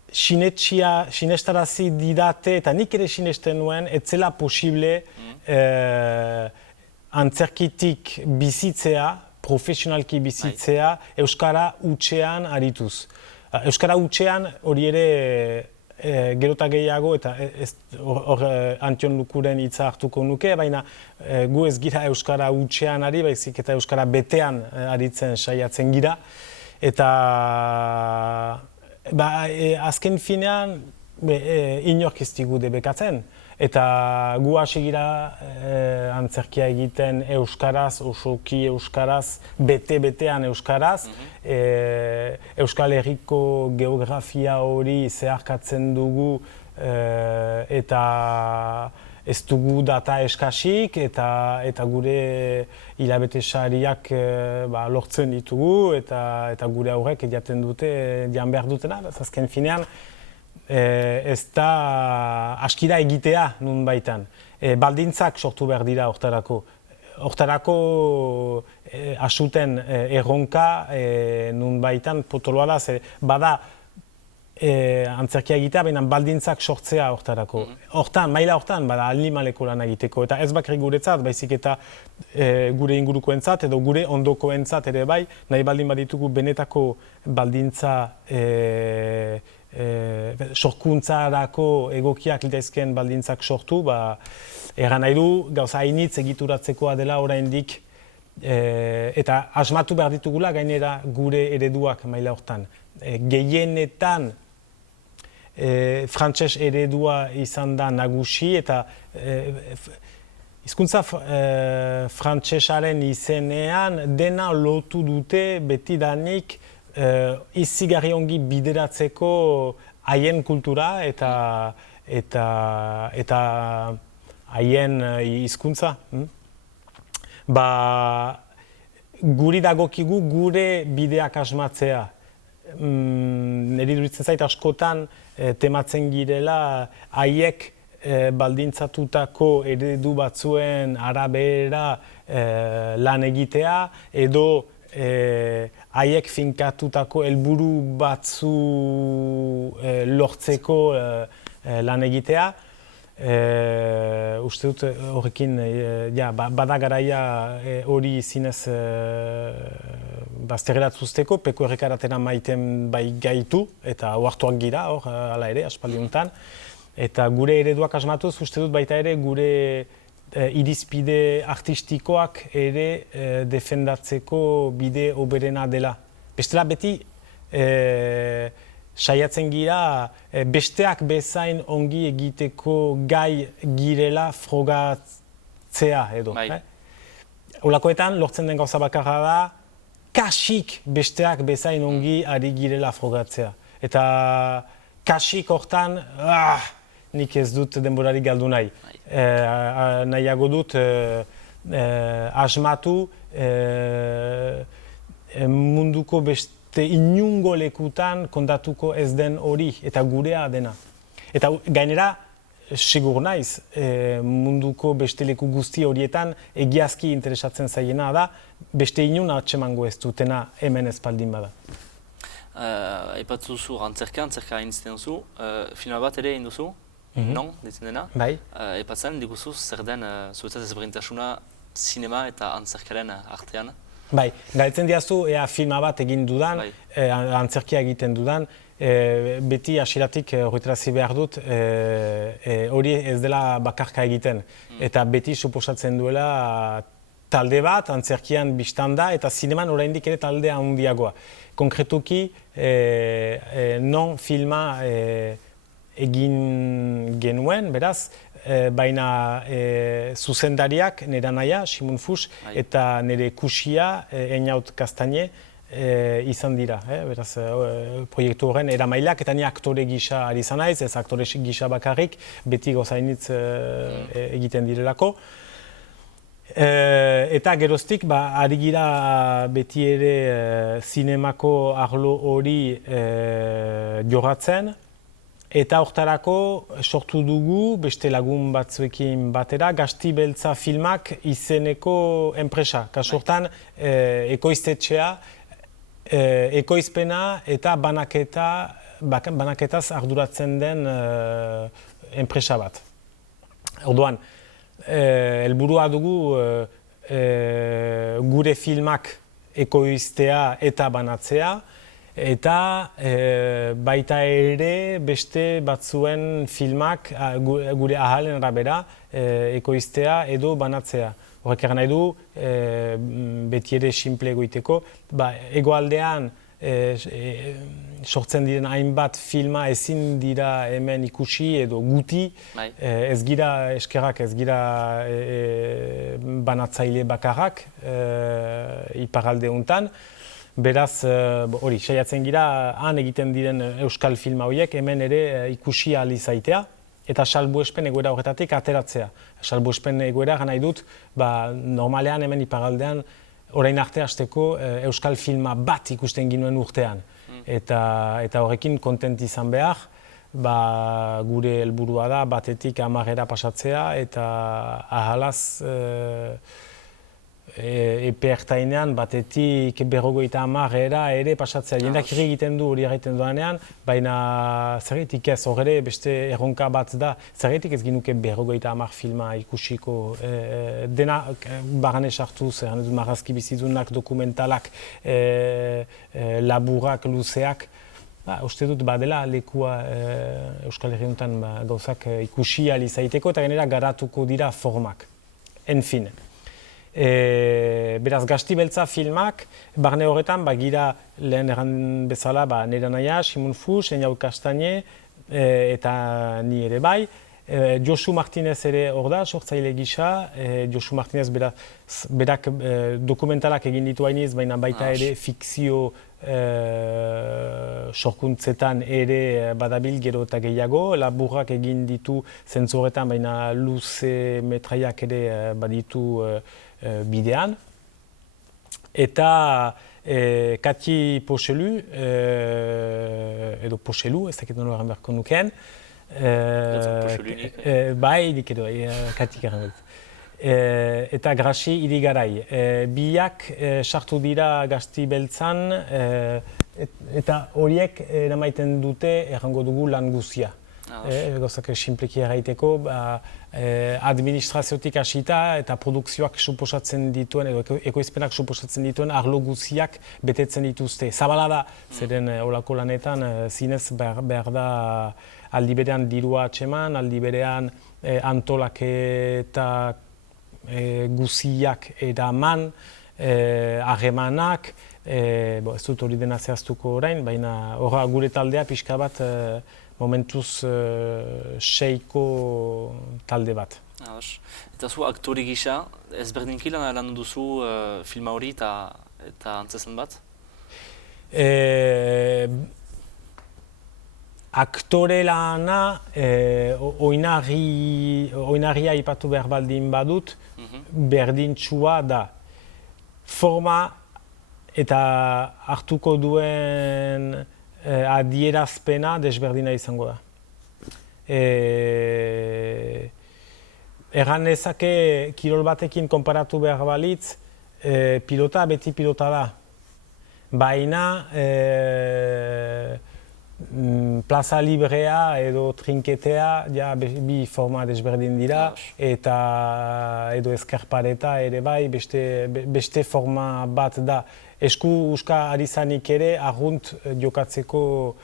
sinestarazi didate eta nik ere sinesten nuen, etzela posible antzerkitik bizitzea, profesionalki bizitzea, Euskara hutsean arituz. Euskara hutsean hori ere gerota gehiago eta hor Antion Lukuren hitza hartuko nuke, baina gu ez gira Euskara hutsean ari, baizik eta Euskara betean aritzen saiatzen gira. Eta azken finean inork ez digu debekatzen. Eta gu hasi gira antzerkia egiten euskaraz, osoki euskaraz, bete-betean euskaraz. Euskal Herriko geografia hori zeharkatzen dugu eta ez dugu data eskasik eta gure hilabete sariak lortzen ditugu eta gure aurrek jaten dute, jan behar dutena. Azken finean, ez da askira egitea nun baitan. Baldintzak sortu behar dira hortarako. Hortarako asuten erronka nun baitan potoloa da, bada antzerkia egitea, baina baldintzak sortzea hortarako. Maila hortan, bada animaleko lan egiteko, eta ez bakarrik guretzat, baizik eta gure ingurukoentzat edo gure ondokoentzat ere bai, nahi baldin baditugu benetako baldintza sorkuntzarako egokiak daizkeen baldintzak sortu, egan nahi du gauza hainitz egituratzekoa dela oraindik, eta asmatu behar ditugula gainera gure ereduak maila hortan. Gehienetan frantses eredua izan da nagusi eta hizkuntza frantsesaren izenean dena lotu dute betidanik izigarri ongi bideratzeko haien kultura eta haien hizkuntza. Guri dagokigu gure bideak asmatzea. Niri duritzen zait askotan tematzen girela haiek baldintzatutako eredu batzuen arabera lan egitea edo haiek finkatutako helburu batzu lortzeko lan egitea. Uste dut horrekin bada garaia hori zinez bazterreratuzteko, peko errekaratena maiten bai gaitu eta ohartuak gira hor, hala ere, aspaldi honetan. Eta gure ereduak asmatuz, uste dut baita ere gure irizpide artistikoak ere defendatzeko bide hoberena dela. Bestela beti saiatzen gira besteak bezain ongi egiteko gai girela frogatzea edo. Olakoetan lortzen den gauza bakarra da, kasik besteak bezain ongi ari girela frogatzea. Eta kasik hortan, nik ez dut denborari galdu nahi. Nahiago dut asmatu munduko beste inungo lekutan kontatuko ez den hori, eta gurea dena. Eta gainera, segur naiz, munduko beste leku guzti horietan egiazki interesatzen zaiena da, beste inun atsemango ez dutena hemen espaldin bada. Aipatzu zu antzerka hain ziten duzu, filma bat ere egin duzu, non, ditzen dena. Bai. Aipatzen diguzu zer den zuretzat ezberdintasuna sinema eta antzerkaren artean. Bai, galdetzen diazu ea filma bat egin dudan, antzerkia egiten dudan, beti hasieratik horretarazi behar dut hori ez dela bakarka egiten. Eta beti suposatzen duela talde bat, antzerkian biztanda, eta zineman oraindik ere talde handiagoa. Konkretuki, non filma egin genuen, beraz, baina zuzendariak nire anaia, Simon Fuchs, eta nire kusia, Einaut Kastanie, izan dira. Beraz, proiektu horren eramailak, eta ni aktore gisa ari izan naiz, ez aktore gisa bakarrik, beti gozainitz egiten direlako. Eta geroztik, ari gira beti ere zinemako arlo hori joratzen, eta hortarako sortu dugu beste lagun batzuekin batera Gazti Beltza Filmak izeneko enpresa. Kasu hortan, ekoiztetxea, ekoizpena eta banaketaz arduratzen den enpresa bat. Orduan, helburua dugu gure filmak ekoiztea eta banatzea, eta baita ere beste batzuen filmak gure ahalen arabera ekoiztea edo banatzea. Horrek egan nahi du, beti ere simple egoiteko, hegoaldean sortzen diren hainbat filma ezin dira hemen ikusi edo guti, ez gira eskerrak, ez gira banatzaile bakarrak iparralde honetan. Beraz, hori, saiatzen gira, han egiten diren euskal filma horiek hemen ere ikusi ahal izaitea eta salbuespen egoera horretatik ateratzea. Salbuespen egoera gana nahi dut, normalean hemen iparraldean orain arte hasteko euskal filma bat ikusten ginuen urtean. Eta horrekin kontent izan behar, gure helburua da batetik 10 pasatzea eta ahalaz epe ertainean batetik 50 ere pasatzea. Jendak egiten du hori egiten doanean, baina zergatik ez, hor ere beste erronka bat da, zergatik ez ginuke 50 filma ikusiko, dena barane sartuz, marrazki bizidunak, dokumentalak, laburak, luzeak, uste dut badela lekua Euskal Herriuntan gauzak ikusi ahal izaiteko eta gainera garatuko dira formak. Enfin. Beraz, Gazti Beltza filmak, barne horretan, gira lehen erran bezala nire naia, Simon Fuchs, Eñaut Castañe eta ni ere bai. Josu Martinez ere hor da, sortzaile gisa. Josu Martinez berak dokumentalak egin ditu hainiz, baina baita ere fikzio sorkuntzetan ere badabil gero eta gehiago. Laburrak egin ditu zentzu horretan, baina luze metraiak ere baditu bidean. Eta Kati Pochelu, edo Pochelu, ez dakit nola egan beharko nukeen. Bai, nik edo, Katik egan dut. Eta Grasi Irigarai. Biak sartu dira Gazti Beltzan eta horiek eramaiten dute errango dugu lan guzia. Gauzak sinpleki erraiteko, administraziotik hasita eta produkzioak suposatzen dituen, edo ekoizpenak suposatzen dituen arlo guziak betetzen dituzte. Zabala da, zeren olako lanetan zinez behar da aldi berean dirua atseman, aldi berean antolaketa guziak eraman, harremanak, ez dut hori dena zehaztuko orain, baina gure taldea pixka bat momentuz seiko talde bat. Eta zu aktore gisa, ezberdinki lan duzu filma hori eta antzezen bat? Aktore lana, oinarria aipatu behar baldin badut, berdintsua da. Forma eta hartuko duen adierazpena desberdina izango da. Erran nezake kirol batekin konparatu behar balitz, pilota beti pilota da. Baina plaza librea edo trinketea bi forma desberdin dira eta edo eskerpareta ere bai beste forma bat da. Esku uska ari zanik ere arrunt jokatzeko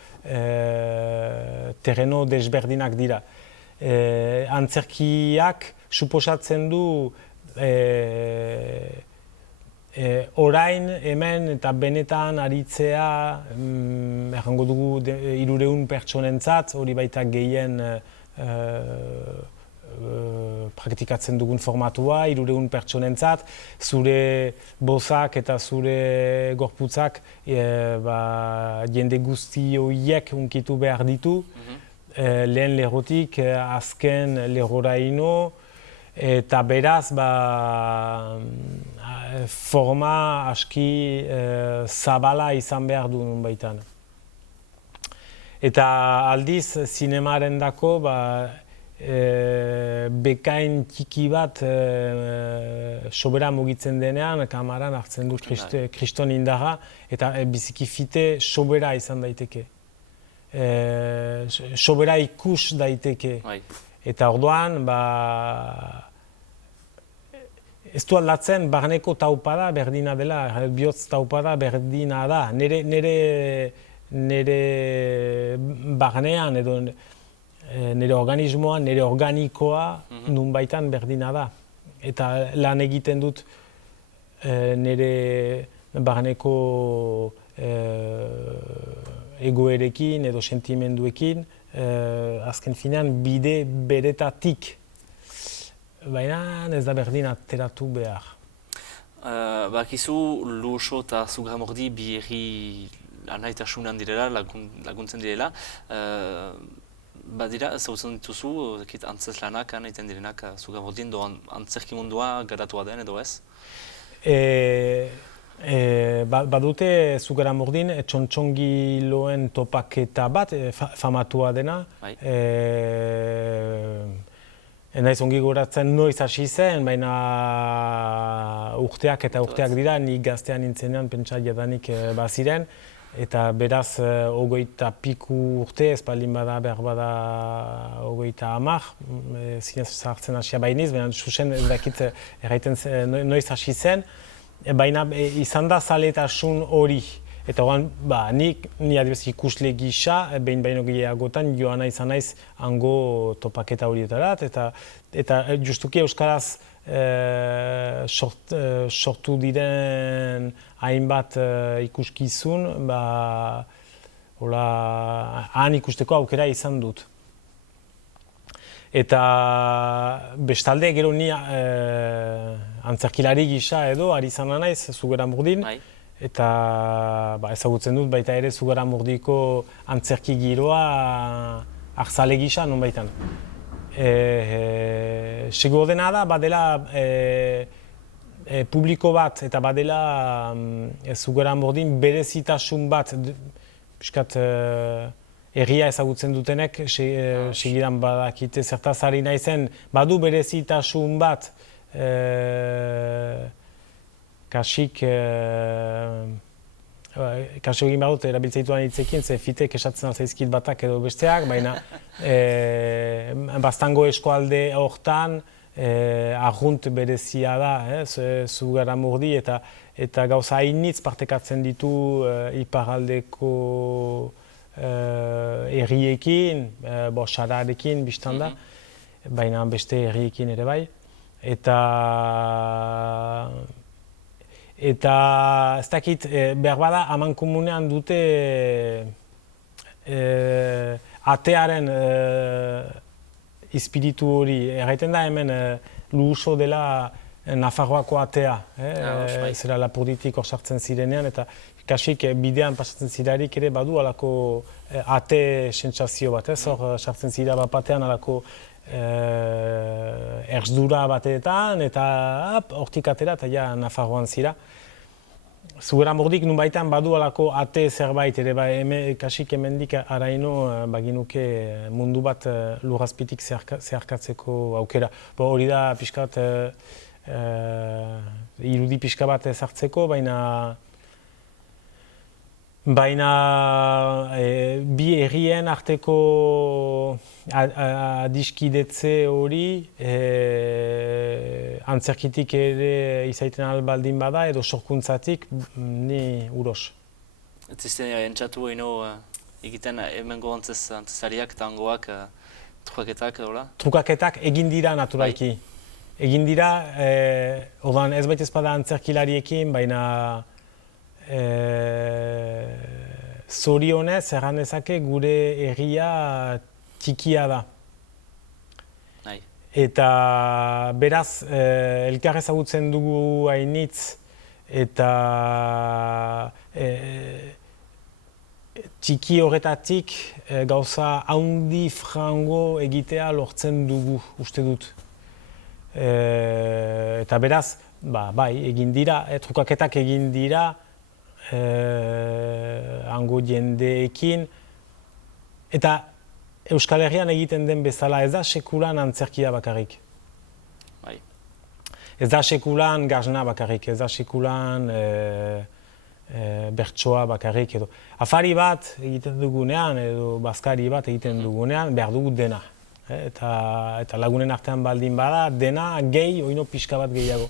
terreno desberdinak dira. Antzerkiak suposatzen du orain hemen eta benetan aritzea errango dugu 300 pertsonentzat, hori baita gehien praktikatzen dugun formatua, 300 pertsonentzat, zure bozak eta zure gorputzak jende guzti horiek hunkitu behar ditu, lehen lerrotik azken lerroraino, eta beraz forma aski zabala izan behar du nunbaitan. Eta aldiz, zinemaren dako, bekain txiki bat sobera mugitzen denean, kamaran hartzen du kriston indarra, eta biziki fite sobera izan daiteke. Sobera ikus daiteke. Eta orduan, ez du aldatzen, barneko taupada berdina dela, bihotz taupada berdina da. Nire barnean edo nire organismoa, nire organikoa nunbaitan berdina da. Eta lan egiten dut nire barneko egoerekin edo sentimenduekin, azken finean bide beretatik. Baina ez da berdin ateratu behar. Bakizu Luoso eta Zugarramurdi bi herri anaitasunan direla, laguntzen direla. Badira, zautzen dituzu, antzez lanak egiten direnak Zugarramurdin, antzerki mundua garatua den edo ez? Badute Zugarramurdin txontxongiloen topaketa bat, famatua dena. Naiz ongi goratzen noiz hasi zen, baina urteak eta urteak dira, nik gaztean nintzenean pentsa jadanik baziren, eta beraz 20 piku urte, ez baldin bada behar bada 30, zinez zahartzen hasia bainiz, baina susen ez dakit erraiten noiz hasi zen, baina izan da zaletasun hori. Eta oran, ni adibidez ikusle gisa, behin baino gehiagotan joana izan naiz hango topaketa horietarat, eta justuki euskaraz sortu diren hainbat ikuskizun, han ikusteko aukera izan dut. Eta bestalde gero ni antzerkilari gisa edo ari izan naiz Zugarramurdin. Eta ezagutzen dut baita ere Zugarramurdiko antzerki giroa arzale gisa non baitan. Sego dena da, badela publiko bat eta badela Zugarramurdin berezitasun bat, piskat herria ezagutzen dutenek, segidan badakite zertaz ari naizen, badu berezitasun bat, kasik egin behar dut erabiltzeituan hitzekin, ze fitek esatzen alzaizkit batak edo besteak, baina Baztango eskualde hortan arrunt berezia da, Zugarramurdi, eta gauza hainitz partekatzen ditu iparraldeko herriekin, Sararekin biztan da, baina beste herriekin ere bai. Eta ez dakit, behar bada, amankomunean dute atearen espiritu hori. Erraiten da hemen Luuso dela Nafarroako atea, zera Lapurditik hor sartzen zirenean, eta kasik bidean pasatzen zirarik ere badu alako ate sentsazio bat, hor sartzen zira bapatean alako erzdura batetan, eta hortik atera eta ja Nafarroan zira. Zugarramurdik nunbaitan badu alako ate zerbait ere, kasik hemendik araino baginuke mundu bat lurrazpitik zeharkatzeko aukera. Hori da pixkat irudi pixka bat ezartzeko, baina bi herrien arteko adiskidetze hori antzerkitik ere izaiten albaldin bada edo sorkuntzatik ni uros. Ez zizten entzatu egiten hemengo antzezariak eta hangoak trukaketak edo? Trukaketak egin dira naturalki. Egin dira, ordan ez baita ezpada antzerkilariekin, baina zorionez erran dezake gure herria txikia da. Eta beraz, elkar ezagutzen dugu hainitz eta txiki horretatik gauza haundi frango egitea lortzen dugu, uste dut. Eta beraz, bai, egin dira, trukaketak egin dira, hango jendeekin, eta Euskal Herrian egiten den bezala ez da sekulan antzerkia bakarrik. Ez da sekulan gazna bakarrik, ez da sekulan bertsoa bakarrik edo. Afari bat egiten dugunean edo bazkari bat egiten dugunean behar dugu dena. Eta lagunen artean baldin bada, dena gehi, oino pixka bat gehiago.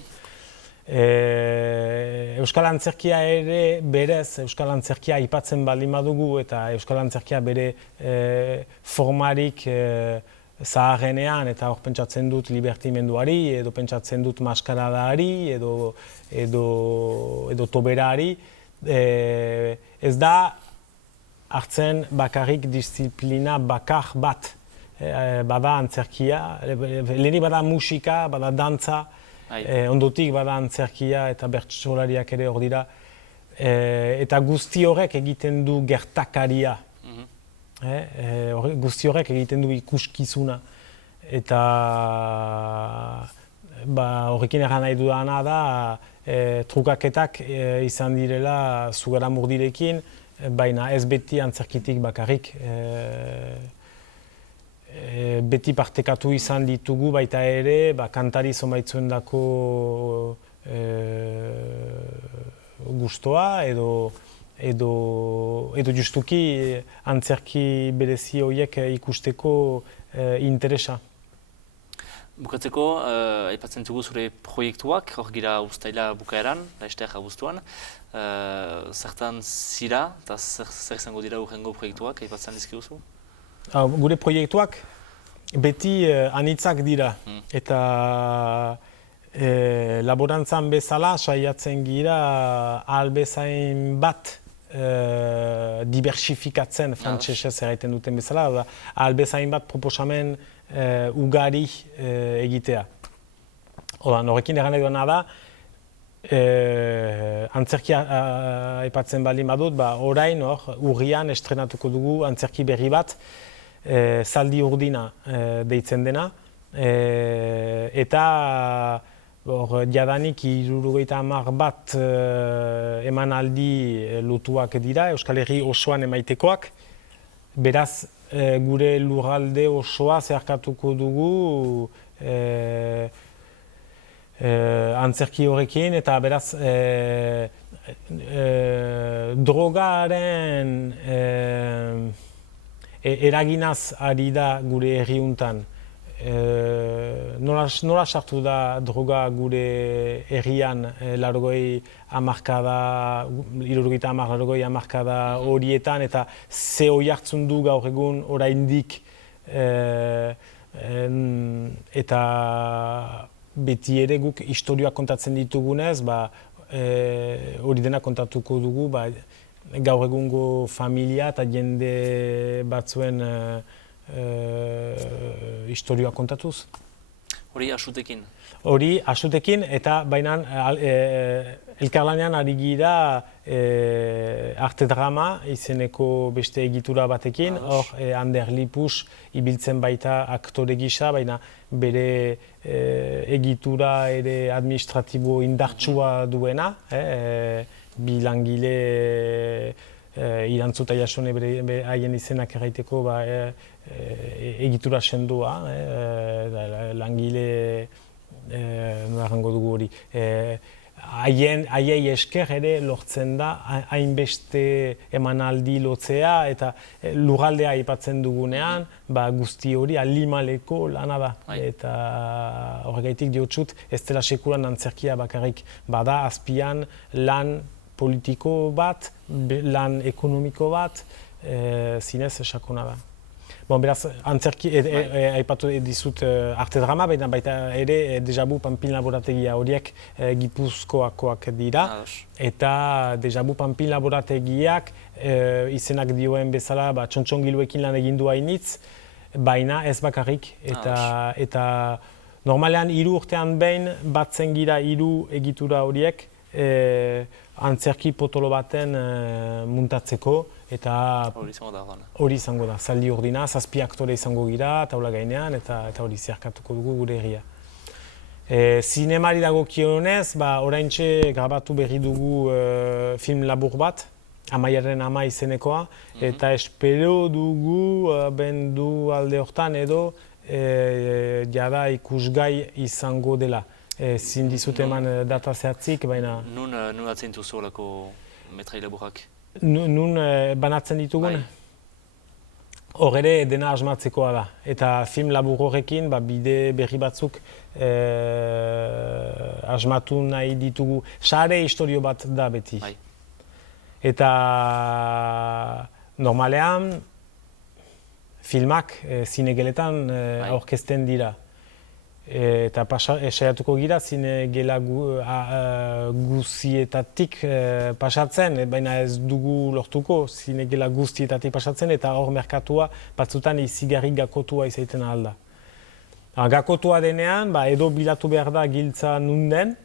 Euskal Antzerkia ere berez, Euskal Antzerkia aipatzen baldin badugu eta Euskal Antzerkia bere formarik zaharrenean eta hor pentsatzen dut libertimenduari, edo pentsatzen dut maskaradari, edo toberari. Ez da hartzen bakarrik disiplina bakar bat. Bada antzerkia, lehenik bada musika, bada dantza, ondotik bada antzerkia eta bertsolariak ere hor dira. Eta guzti horrek egiten du gertakaria. Guzti horrek egiten du ikuskizuna. Eta horrekin erran nahi dudana da, trukaketak izan direla Zugarramurdirekin, baina ez beti antzerkitik bakarrik. beti partekatu izan ditugu baita ere, kantari zonbaitzuendako gustoa edo justuki antzerki berezi horiek ikusteko interesa. Bukatzeko, aipatzen dugu zure proiektuak, hor gira uztaila bukaeran, laizteak abuztuan. Zertan zira, eta zer izango dira urrengo proiektuak, aipatzen dizkiguzu? Gure proiektuak beti anitzak dira, eta laborantzan bezala saiatzen gira ahal bezain bat diversifikatzen, frantsesez erraiten duten bezala, ahal bezain bat proposamen ugari egitea. Horrekin egan nahi duena da, antzerkia aipatzen baldin badut, orain urrian estrenatuko dugu antzerki berri bat, Zaldi Urdina deitzen dena, eta jadanik 70 bat emanaldi lotuak dira, Euskal Herri osoan emaitekoak. Beraz, gure lurralde osoa zeharkatuko dugu antzerki horrekin, eta beraz drogaren eraginaz ari da gure herriuntan. Nola sartu da droga gure herrian hirurogeita hamarkada horietan, eta ze oihartzun du gaur egun oraindik, eta beti ere guk istorioak kontatzen ditugunez, hori dena kontatuko dugu gaur egungo familia eta jende batzuen istorioa kontatuz. Hori asutekin? Hori asutekin, eta baina elkarlanean ari gira arte drama izeneko beste egitura batekin. Hor, Ander Lipus ibiltzen baita aktore gisa, baina bere egitura ere administratibo indartsua duena. Bi langile irantzuta jasone haien izenak erraiteko egitura sendua, langile nola errango dugu hori. Haiei esker ere lortzen da hainbeste emanaldi lotzea, eta lurraldea aipatzen dugunean, guzti hori alimaleko lana da. Eta horregaitik diotsut, ez dela sekulan antzerkia bakarrik bada azpian lan politiko bat, lan ekonomiko bat, zinez sakona da. Beraz, antzerki, aipatu dizut arte drama, baita ere Dejabu Panpin laborategia horiek Gipuzkoakoak dira. Eta Dejabu Panpin laborategiak izenak dioen bezala txontxongiluekin lan egindu hainitz, baina ez bakarrik. Eta normalean 3 urtean behin batzen gira 3 egitura horiek antzerki potolo baten muntatzeko, eta hori izango da. Zaldi Urdina, 7 aktore izango gira, taula gainean, eta hori zeharkatuko dugu gure herria. Zinemari dagokionez, oraintxe grabatu berri dugu film labur bat, Amaiaren Ama izenekoa, eta espero dugu bendu alde hortan edo jada ikusgai izango dela. Zin dizut eman data zehatzik, baina... Nun atzen duzu olako metrai laburrak? Nun banatzen ditugun? Hor ere dena asmatzekoa da. Eta film labur horrekin bide berri batzuk asmatu nahi ditugu. Sare historio bat da beti. Eta normalean filmak zinegeletan aurkezten dira. Eta saiatuko gira zinegela guzietatik pasatzen, baina ez dugu lortuko zinegela guztietatik pasatzen, eta hor merkatua batzutan izigarri gakotua izaiten ahal da. Gakotua denean, edo bilatu behar da giltza nunden,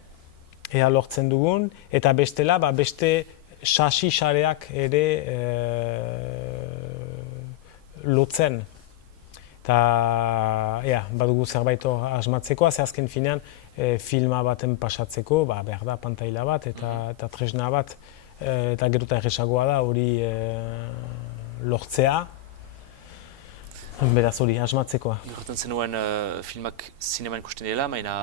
ea lortzen dugun, eta bestela beste sasi-sareak ere lotzen. Eta badugu zerbait asmatzekoa, ze azken finean filma baten pasatzeko, behar da pantaila bat eta tresna bat, eta gero eta erresagoa da hori lortzea. Beraz hori, asmatzekoa. Gertatzen zenuen filmak zineman ikusten dela, baina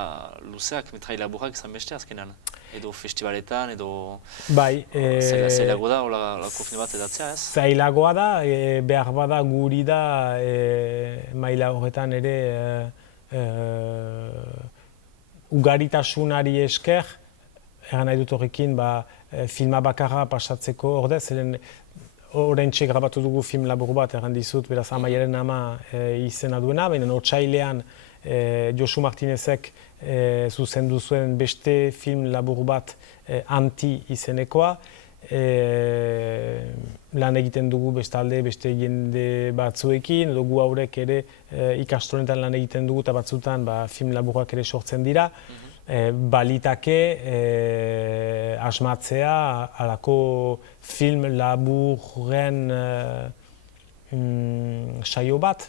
luzeak, metrai laburrak izan beste azkenan. Edo festivaletan, edo Bai, zailago da, holako film bat edatzea, ez? zailagoa da, behar bada guri da maila horretan ere ugaritasunari esker, egan nahi dut horrekin, filma bakarra pasatzeko ordez, oraintxe grabatu dugu film labur bat, erran dizut, beraz Amaiaren ama izena duena, baina otsailean Josu Martinezek zuzendu zuen beste film labur bat Anti izenekoa. Lan egiten dugu bestalde beste jende batzuekin, edo gu haurek ere ikastoletan lan egiten dugu eta batzutan film laburrak ere sortzen dira. Balitake asmatzea halako film laburren saio bat,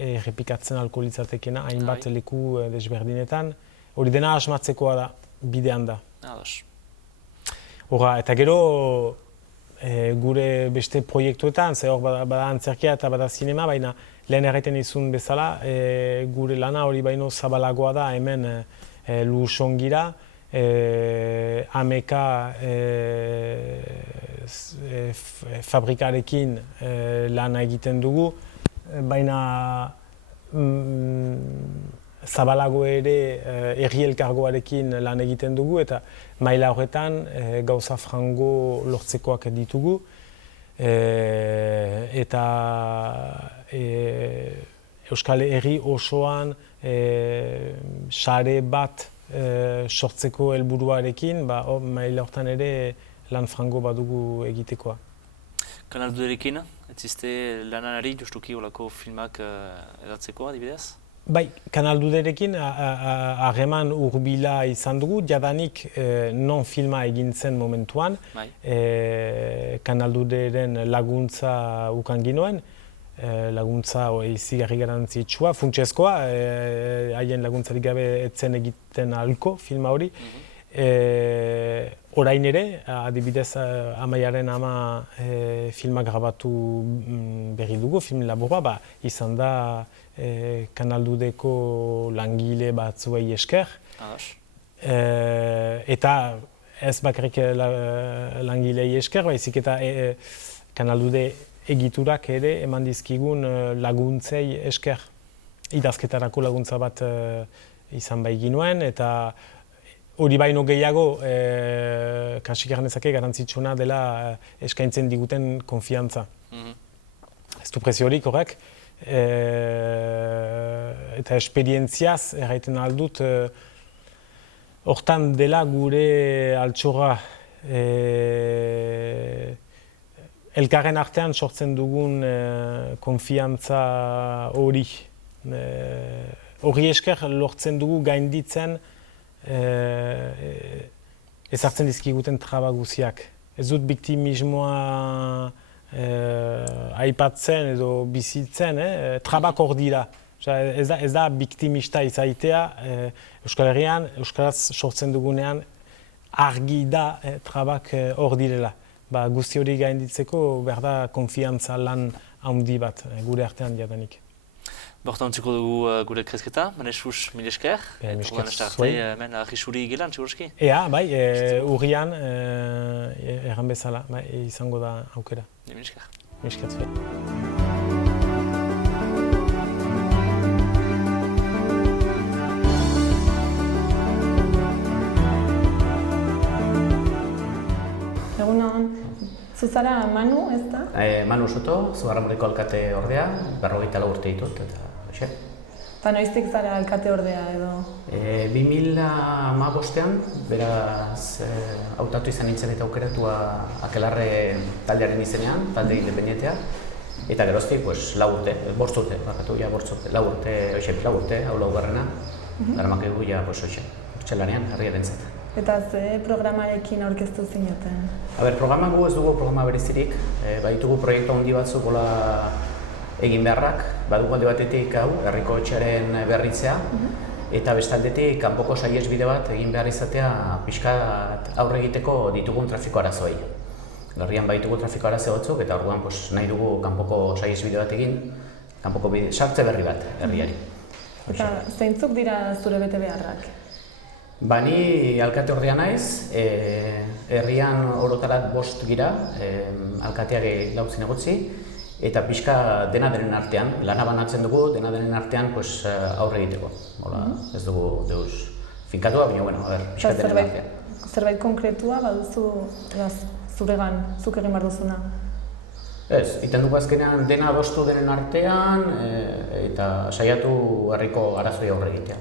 errepikatzen ahalko litzatekeena hainbat leku desberdinetan. Hori dena asmatzekoa da, bidean da. Eta gero gure beste proiektuetan, ze hor bada antzerkia eta bada zinema, baina lehen erraiten izun bezala, gure lana hori baino zabalagoa da hemen Lusongira, Ameka fabrikarekin lana egiten dugu, baina zabalago ere herri elkargoarekin lan egiten dugu eta maila horretan gauza frango lortzekoak ditugu. Eta Euskal Herri osoan sare bat sortzeko helburuarekin, maila horretan ere lan frango badugu egitekoa. Kanal Duderekin, ez ziste lananari justuki olako filmak edatzeko adibidez? Bai, Kanal Duderekin harreman hurbila izan dugu, jadanik non filma egin zen momentuan, Kanal Duderen laguntza ukan ginoen, laguntza izigarri garantzitsua, funtsezkoa, haien laguntzarik gabe etzen egiten ahalko filma hori. Orain ere, adibidez Amaiaren ama filma grabatu berri dugu, film laburra, izan da Kanal Dudeko langile batzuei esker. Eta ez bakarrik langilei esker, baizik eta Kanal Dude egiturak ere eman dizkigun laguntzei esker. Idazketarako laguntza bat izan bai ginuen, eta hori baino gehiago, kasik erranezake garantzitsuna dela eskaintzen diguten konfiantza. Ez du preziorik horrek, eta esperientziaz erraiten aldut, hortan dela gure altxorra. Elkarren artean sortzen dugun konfiantza hori. Hori esker lortzen dugu gainditzen ezartzen dizkiguten traba guziak. Ez dut biktimismoa aipatzen edo bizitzen, trabak hor dira. Ez da biktimista izaitea, Euskal Herrian, Euskaraz sortzen dugunean argi da trabak hor direla. Guzti hori gainditzeko behar da konfiantza lan handi bat gure artean jadanik. Bortan utziko dugu gure krezketa, Manes Fus, mil esker. Esker arte, hemen ahisuri gelan, txigurski? Bai, urrian erran bezala, izango da aukera. Mil esker. Mil esker zuen. Zuzara Manu, ez da? Manu Soto, Zugarramurdiko alkate ordea, 54 urte ditut, eta hoxe. Eta noiztik zara alkate ordea edo? 2015ean, beraz, hautatu izan nintzen eta aukeratua Akelarre taldearen izenean, talde independentea. Eta geroztik, 4 urte, 5 urte, bakatu, 5 urte, 4 urte, hau laugarrena, daramakegu, hoxe lanean, herriaren zat. Eta ze programarekin aurkeztu zineten? Programa gu ez dugu programa berezirik, baditugu proiektu handi batzuk egin beharrak, badugu alde batetik hau, herriko etxearen berritzea, eta bestaldetik kanpoko saihesbide bat egin behar izatea pixkat aurre egiteko ditugun trafiko arazoei. Herrian baditugu trafiko arazo batzuk, eta orduan nahi dugu kanpoko saihesbide bat egin, kanpoko bide, sartze berri bat herriari. Eta zeintzuk dira zure betebeharrak? Ba, ni alkate ordea naiz, herrian orotarat 5 gira, alkateak 4 zinegotzi, eta pixka dena denen artean, lana banatzen dugu, dena denen artean aurre egiteko. Hola, ez dugu deus finkatua, baina, bueno, pixka denen artean. Zerbait konkretua baduzu zuregan, zuk egin behar duzuna? Ez, iten dugu azkenean dena adostu denen artean, eta saiatu herriko arazoi aurre egitea.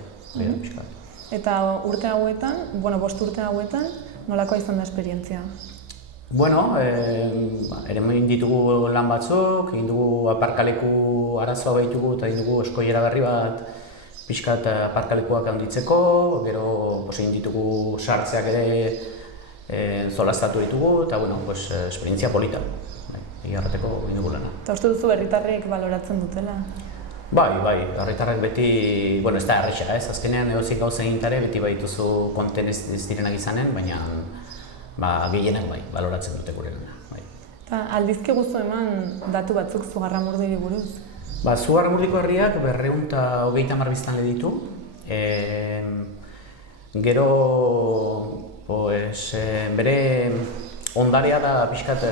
Eta urte hauetan, 5 urte hauetan, nolakoa izan da esperientzia? Bueno, ere egin ditugu lan batzuk, egin dugu aparkaleku arazoa behitugu eta egin dugu eskoilera berri bat pixkat aparkalekuak handitzeko, gero egin ditugu sartzeak ere zolaztatu ditugu, eta bueno, esperientzia polita, egiarreteko egin dugu lana. Eta uste duzu herritarrek baloratzen dutela? Bai, herritarrak beti, bueno, ez da erresa, ez, azkenean edozik gauza egintare, beti baituzu konten ez direnak izanen, baina gehienak bai, baloratzen dute gure lana. Eta aldizke guzu eman datu batzuk Zugarramurdiri buruz? Zugarramurdiko herriak 230 biztanle ditu. Gero, bere ondarea da pixkat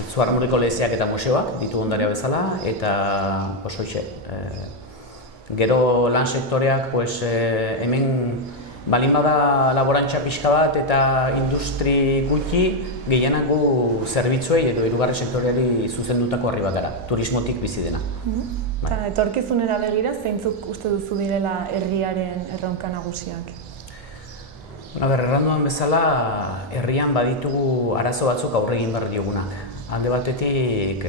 Zugarramurdiko lehezeak eta museoak ditu ondarea bezala, eta gero lan sektoreak hemen balin bada laborantza pixka bat eta industri gutxi, gehienak gu zerbitzuei edo hirugarren sektoreari zuzendutako herri bat gara, turismotik bizi dena. Eta etorkizunera begira, zeintzuk uste duzu direla herriaren erronka nagusiak? Erranduan bezala, herrian baditugu arazo batzuk aurre egin behar diogunak. Alde batetik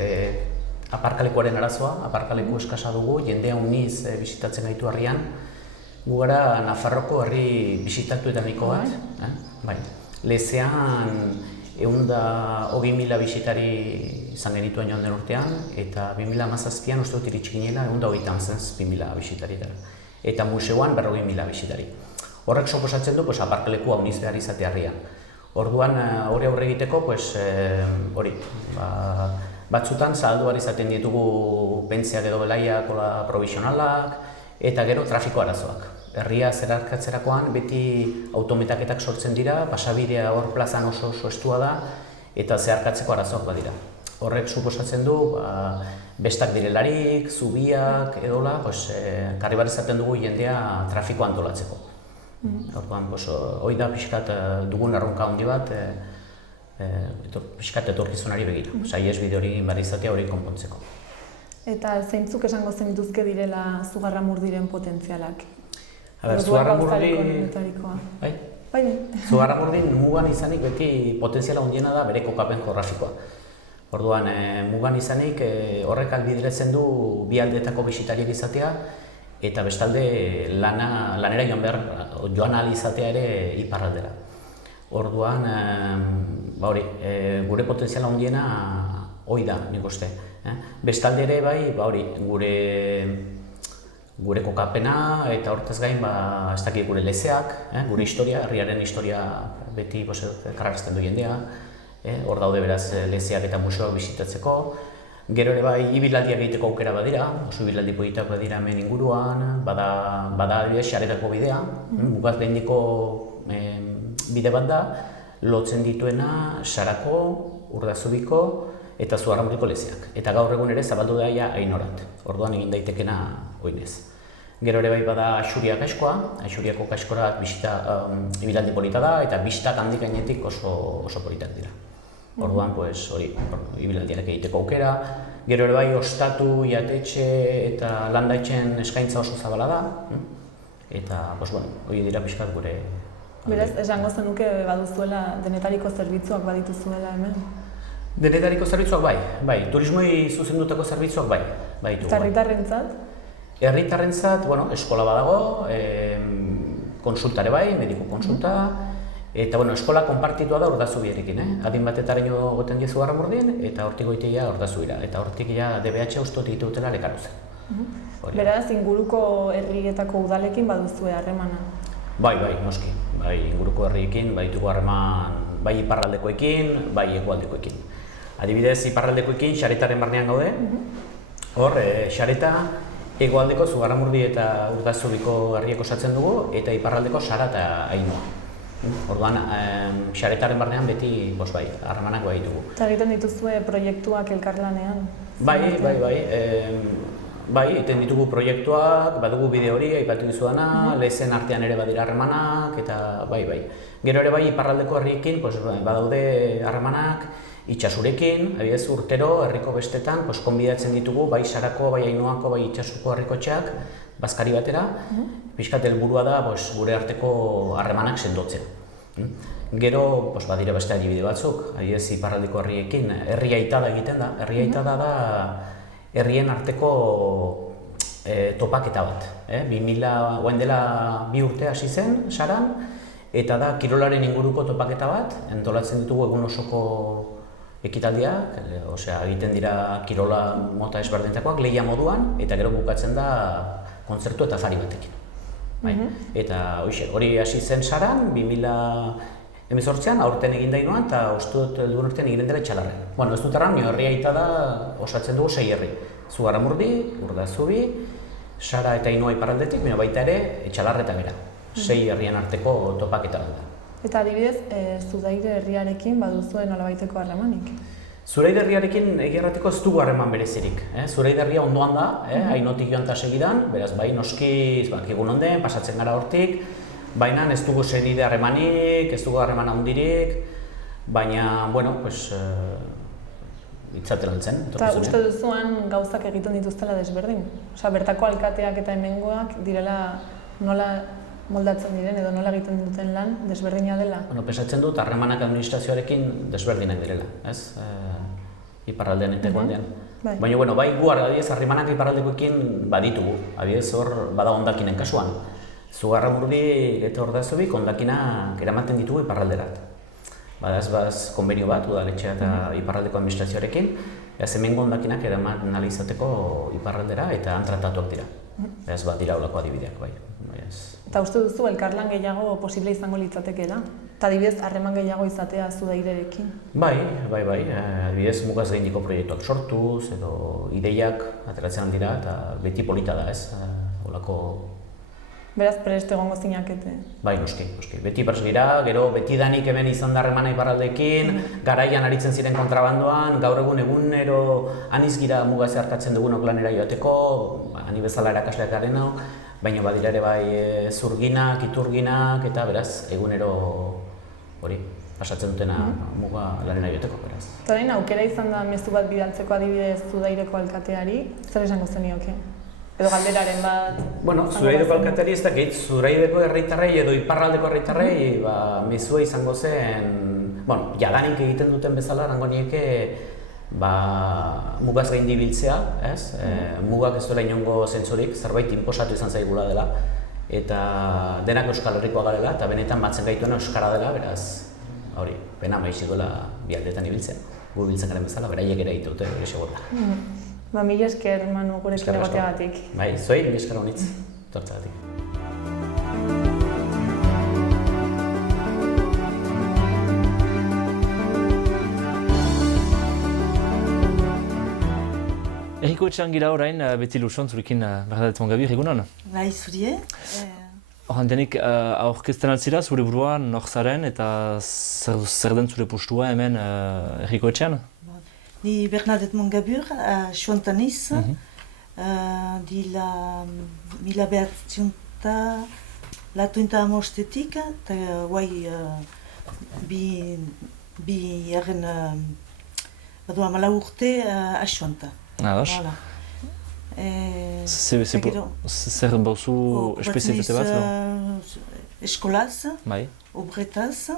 aparkalekuaren arazoa, aparkaleku eskasa dugu, jendea uniz bisitatzen gaitu herrian. Gu gara Nafarroko herri bisitatuetaniko bat. Lezean 120.000 bisitari izan genituen joan den urtean, eta 2017an uste dut iritsi ginela 127.000 bisitaritara. Eta museoan 40.000 bisitari. Horrek suposatzen du aparkaleku uniz behar izatea herrian. Orduan hori aurre egiteko, batzutan zahaldu behar izaten ditugu pentziak edo belaiak, provisionalak, eta gero trafiko arazoak. Herria zerarkatzerakoan beti autometaketak sortzen dira, pasabidea hor plazan oso estua da, eta zeharkatzeko arazoak badira. Horrek suposatzen du, bestak direlarik, zubiak edola, karri behar izaten dugu jendea trafikoa antolatzeko. Orduan, hori da pixkat dugun erronka handi bat, pixkat etorkizunari begira. Ihes bide hori behar izatea hori konpontzeko. Eta zeintzuk esango zenituzke direla Zugarramurdiren potentzialak? Zugarramurdin mugan izanik beti potentziala handiena da bere kokapen geografikoa. Orduan, mugan izanik horrek ahalbideratzen du bi aldeetako bisitariak izatea, eta bestalde lanera joan ahal izatea ere iparraldera. Orduan, gure potentziala handiena hori da, nik uste. Bestalde ere gure kokapena eta hortez gain ez dakit gure lezeak, gure historia, herriaren historia beti karrarazten du jendea. Hor daude beraz lezeak eta museoak bisitatzeko. Gero ere ibilaldiak egiteko aukera badira, oso ibilaldi politak badira hemen inguruan, bada adibidez saretako bidea, mugaz gaindiko bide bat da, lotzen dituena Sarako, Urdazubiko eta Zugarramurdiko lezeak. Eta gaur egun ere zabaldu da Ainorat, orduan egin daitekena oinez. Gero ere bada Axuriak kaskoa, Axuriako kaskorak ibilaldi polita da, eta bistak handik gainetik oso politak dira. Orduan, hori, ibilaldiak egiteko aukera. Gero ere ostatu, jatetxe eta landaitzen eskaintza oso zabala da. Eta, hori dira pixkat gure... Beraz, esango zenuke baduzuela denetariko zerbitzuak badituzuela hemen? Denetariko zerbitzuak bai. Turismoi zuzendutako zerbitzuak bai. Eta herritarrentzat? Herritarrentzat, eskola badago, konsultare bai, mediko konsulta, eta eskola konpartitua da Urdazubierekin, adin batetaraino goten die Zugarramurdin, eta hortik goitea Urdazubira, eta hortik DBH ustot egite dutela Lekaruzen. Beraz, inguruko herrietako udalekin baduzue harremana? Bai, noski. Inguruko herriekin baditugu harreman bai iparraldekoekin, bai hegoaldekoekin. Adibidez, iparraldekoekin saretaren barnean gaude, Hor, Xareta, hegoaldeko Zugarramurdi eta Urdazubiko herriek osatzen dugu, eta iparraldeko Sara eta Ainhoa. Orduan, Xaretaren barnean beti, harremanak bai ditugu. Eta egiten dituzue proiektuak elkarlanean? Bai, egiten ditugu proiektuak, badugu bideo hori, aipatu dizudana, lezen artean ere badira harremanak, eta bai. Gero ere bai, iparraldeko herriekin badaude harremanak, Itxasurekin, adibidez urtero herriko bestetan konbidatzen ditugu bai Sarako, bai Ainhoako, bai Itxasuko herrikotxeak bazkari batera, pixkat helburua da gure arteko harremanak sendotzen. Gero badira beste adibide batzuk, adibidez iparraldeko herriekin herri aitada egiten da. Herri aitada da herrien arteko topaketa bat. 2000 dela 2 urte hasi zen Saran, eta da kirolaren inguruko topaketa bat, antolatzen ditugu egun osoko ekitaldiak, egiten dira kirola mota ezberdinetakoak, lehia moduan, eta gero bukatzen da kontzertu eta afari batekin. Eta hori hasi zen Saran, 2018an, aurten egin da Ainhoan, eta uste dut heldugun urtean egin dela Etxalarren. Ez dut erran, herri aita da osatzen dugu 6 herri. Zugarramurdi, Urdazubi, Sara eta Ainhoa iparraldetik, baita ere Etxalarre eta Gera. 6 herrien arteko topaketa da. Eta adibidez, Zudaire herriarekin baduzue nolabaiteko harremanik? Zudaire herriarekin egierrateko ez dugu harreman berezirik. Zudaire herria ondoan da, Ainhoatik joan eta segidan, beraz bai noski egun onden, pasatzen gara hortik, baina ez dugu senide harremanik, ez dugu harreman handirik, baina, itzaten altzen. Eta uste duzuan gauzak egiten dituztela desberdin? Bertako alkateak eta hemengoak direla nola moldatzen diren edo nola egiten duten lan desberdina dela? Pensatzen dut harremanak administrazioarekin desberdinak direla, ez? Iparraldean eta egualdean. Baina, bai gu harremanak iparraldekoekin baditugu. Adibidez hor bada hondakinen kasuan. Zugarramurdi eta Urdazubik hondakinak eramaten ditugu iparralderat. Badaz konbenio bat, udaletxea eta iparraldeko administrazioarekin, hemengo hondakinak eraman ahal izateko iparraldera eta antratatuak dira. Ez dira holako adibideak, bai. Eta uste duzu elkarlan gehiago posible izango litzatekeela? Eta adibidez harreman gehiago izatea Zudairerekin? Bai. Adibidez mugaz gaindiko proiektuak sortuz edo ideiak ateratzen aldira eta beti polita da, ez? Holako... Beraz prest egongo zinakete? Bai, noski. Beti prest dira, gero beti danik hemen izan da harremana iparraldekin, garaian aritzen ziren kontrabandoan, gaur egunero aniz gira mugaz hartatzen dugunok lanera joateko, ani bezala erakasleak garenok, baina badira ere bai zurginak, iturginak, eta beraz egunero hori pasatzen dutena muga lanera joateko, beraz. Eta orain aukera izan da mezu bat bidaltzeko adibidez Zudaireko alkateari, zer esango zenioke? Edo galderaren bat... Zudaireko alkateari ez dakit, Zudaireko herritarrei edo iparraldeko herritarrei mezua izango zen... Jadanik egiten duten bezala erango nieke mugaz gaindi biltzea, ez? Mugak ez duela inongo zentzurik, zerbait inposatu izan zaigula dela, eta denak Euskal Herrikoa garela, eta benetan batzen gaituena euskara dela, beraz, hori, pena maizik duela bi aldeetan ibiltzen. Gu biltzen garen bezala, beraiek ere egite dute, hori segurra. Mila esker, Manu, gurekin egoteagatik. Bai, zuei, mila esker honitz, tortzagatik. Erriko etxean gira orain, beti Luson, zurekin Bernadette Mongabi, egunon? Bai, zurie. Horan denik, aurkezten altzira, zure burua nor zaren eta zer den zure postua hemen erriko etxean? Ni Bernadette Mongabur, Xuantan niz, dila 1985, eta guai bi erren badu 14 urte Xuanta. Ados. Zer bauzu espezialitate bat? Eskolaz, obretaz,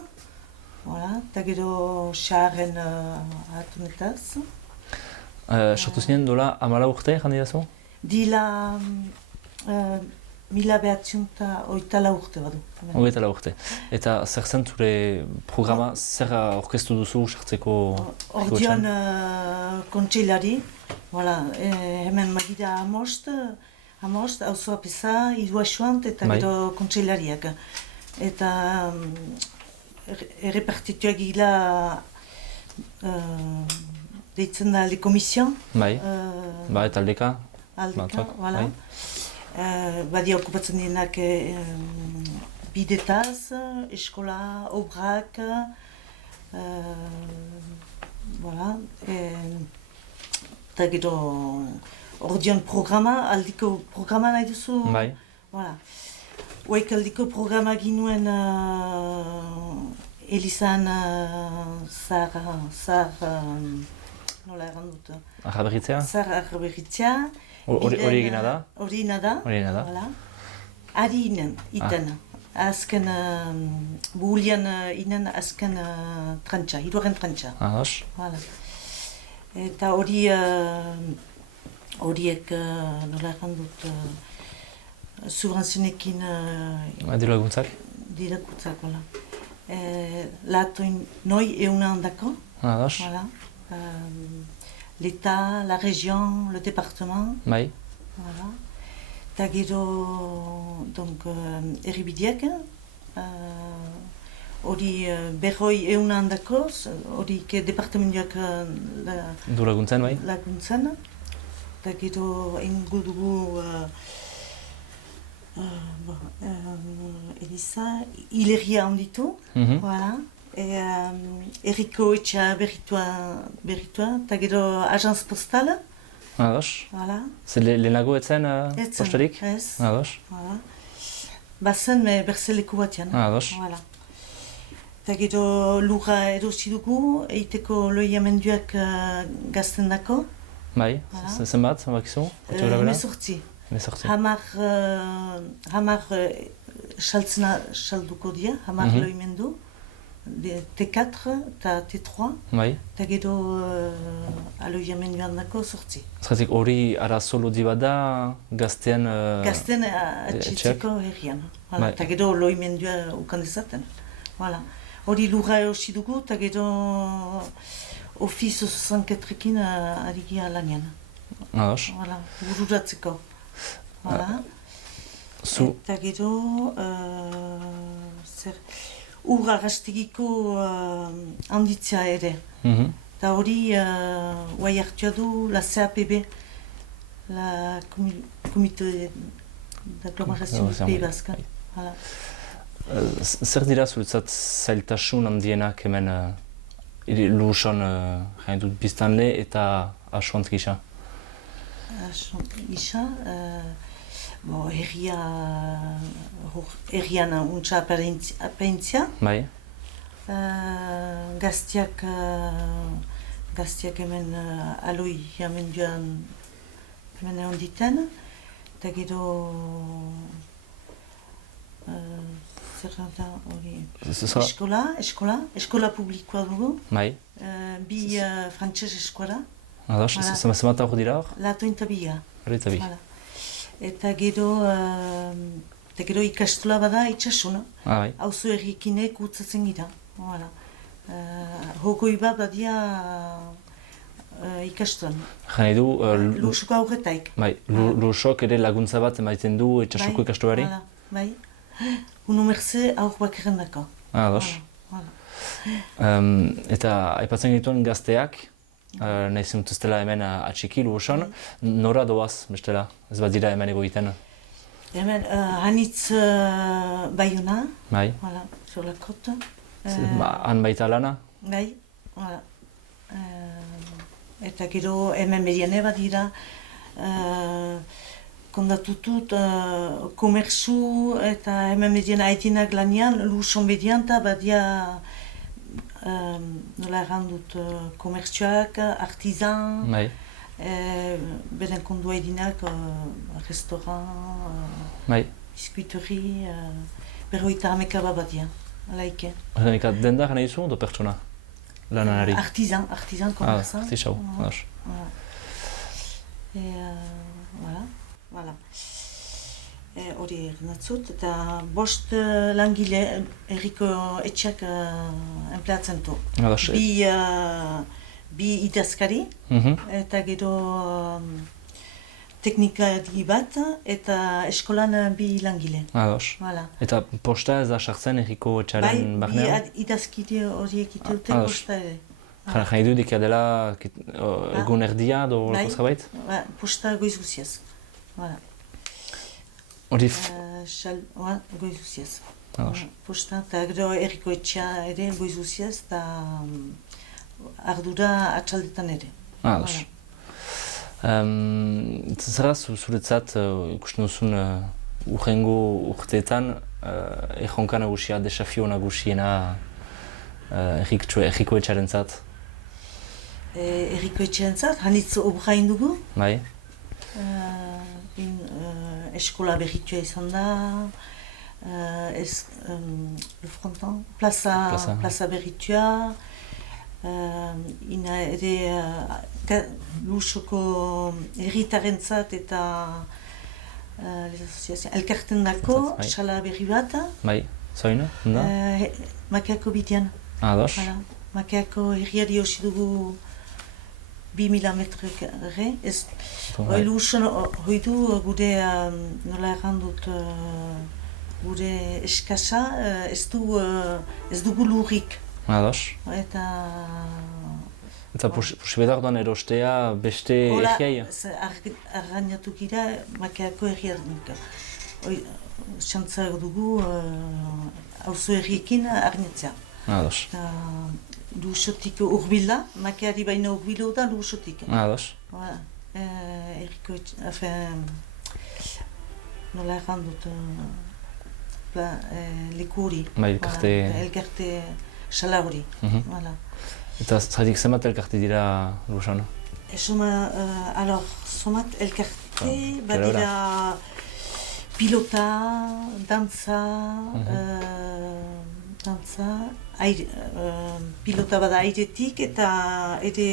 eta gero xarren atunetaz. Sortu zinen dola 14 urte, jandi dazu? Dila 1984 urte badu. 24 urte. Eta zer zen zure programa, zer orkestu duzu sartzeko? Ordeon kontseilari, hemen magira amost, auzoa peza, idua Xuant eta gero kontseilariak. Eta errepartituak gila deitzen da Le Commission. Bai, taldeka. Aldeka, Batzuk, voilà. Badia okupatzen dienak bidetaz, eskola, obrak, voilà. Eta gero ordion programa, aldiko programa nahi duzu? Bai. Voilà. Oaik aldiko programa ginuen Elizan nola erran dut? Arraberritzea? Arraberritzea. Hori egina da? Hori egina da. Voilà. Ari inen, iten. Azken, buhulian inen azken trantxa, hiruaren trantxa. Ados. Voilà. Eta horiek nola erran dut subvenzionekin Diru-laguntzak? Diru-laguntzak, voilà. Latoin noi euna handako. Ados. Voilà. L'État, la région, le département. Bai. Voilà. Eta gero, donc, erribideak, hori berroi euna handako, hori departamentoak Du laguntzen, bai? Laguntzen. Eta gero, ingo dugu Elisa, hileria handitu, voilà. Erriko etxea berritua, eta gero agence postala. Ados. Voilà. Zer lehenago etzen postarik? Ez. Ados. Voilà. Bazen berzeleku batean. Ados. Voilà. Eta gero lurra erosi dugu, eiteko loiamenduak gazten dako. Bai, zenbat, bakizu? Hemezortzi. Hamar salduko dira, hamar loimendu. T4 eta T3, eta gero aloiamenduan dako sortzi. Zergatik hori arazo lodi bat da gaztean... Gaztean atxitzeko herrian. Eta gero loimendua ukan dezaten. Hori lurra erosi dugu, eta gero ofizio zanketrekin ari gira lanean. Ados. Bururatzeko. Eta gero... Ur arrastegiko handitzea ere. Eta hori guai hartua du la CAPB, la Comité d'Agglomération du Pays Basque. Zer dira zuretzat zailtasun handienak hemen Luson jain dut biztanle eta asuantz gisa? Asuantz gisa? Herrian untsa aperintzia. Bai. Gaztiak hemen aloi jamenduan hemen egon diten. Eta gero... zer da hori... Eskola publikoa dugu. Bai. Bi frantses eskola. Ados, zemat hor dira hor? Lato eta biga. Eta bi. Eta gero ikastola bada itxasuna. Hauzo errikinek utzatzen gira. Hogoi bat badia ikastolan. Jane du... Lusuko aurretaik. Lusok ere laguntza bat emaiten du itxasuko ikastolari? Bai. Unu merze aur bakaren dako. Ados. Eta aipatzen dituen gazteak, nahi zenutuztela hemen atxiki Luson, nora doaz bestela, ez bat dira hemen egoiten? Hemen hanitz Bayona, sur la côte. Han baita lana? Bai, eta gero hemen mediane bat dira, kondatutut komerzu eta hemen mediana haitinak lanian, Luson medianta badia nola errandut komertsuak, artizan, beren kondua edinak, restaurant, biskuiteri, berroita hameka badia, alaike. Denda gana izu, do pertsona? Lananari? Artizan, komertzan. Artizau, ados. Voilà. Hori ernatzut, eta bost langile erriko etxeak enpleatzen du. Bi idazkari, eta gero teknikari bat, eta eskolan bi langile. Ados. Eta posta ez da sartzen erriko etxaren barnean? Bai, bi idazkide horiek iteute posta ere. Jai du dikia dela egun erdia edo Bai, zerbait? Posta goiz guziaz. Hori... Goiz guziaz. Ados. Posta, eta gero erriko etxea ere goiz guziaz, eta ardura atxaldetan ere. Ados. Zerra zuretzat ikusten duzun urrengo urteetan erronka nagusia, desafio nagusiena erriko etxearen zat? Erriko etxearen zat, hanitz obrain dugu. Bai. Eskola berritua izan da, le fronton, plaza berritua, ina ere Lusoko herritarentzat eta elkarten dako, sala berri bat. Bai, zoina? Makeako bidean. Ados. Makeako herriari hosi dugu 2000 metrere. Hoi du gure, nola errandut, gure eskasa, ez dugu lurrik. Ados. Eta posibetak doan erostea beste erriai? Arrainatu gira Makeako herriarnik. Xantza dugu auzo herriekin arnatzea. Ados. Lusotik urbila, Makeari baina urbilo da lusotik. Ados. Erriko, nola errandut, leku hori. Bai, elkarte... Elkarte sala hori. Eta zaitik zenbat elkarte dira Lusan? Somat elkarte, badira pilota, dantza, pilota bada airetik eta ere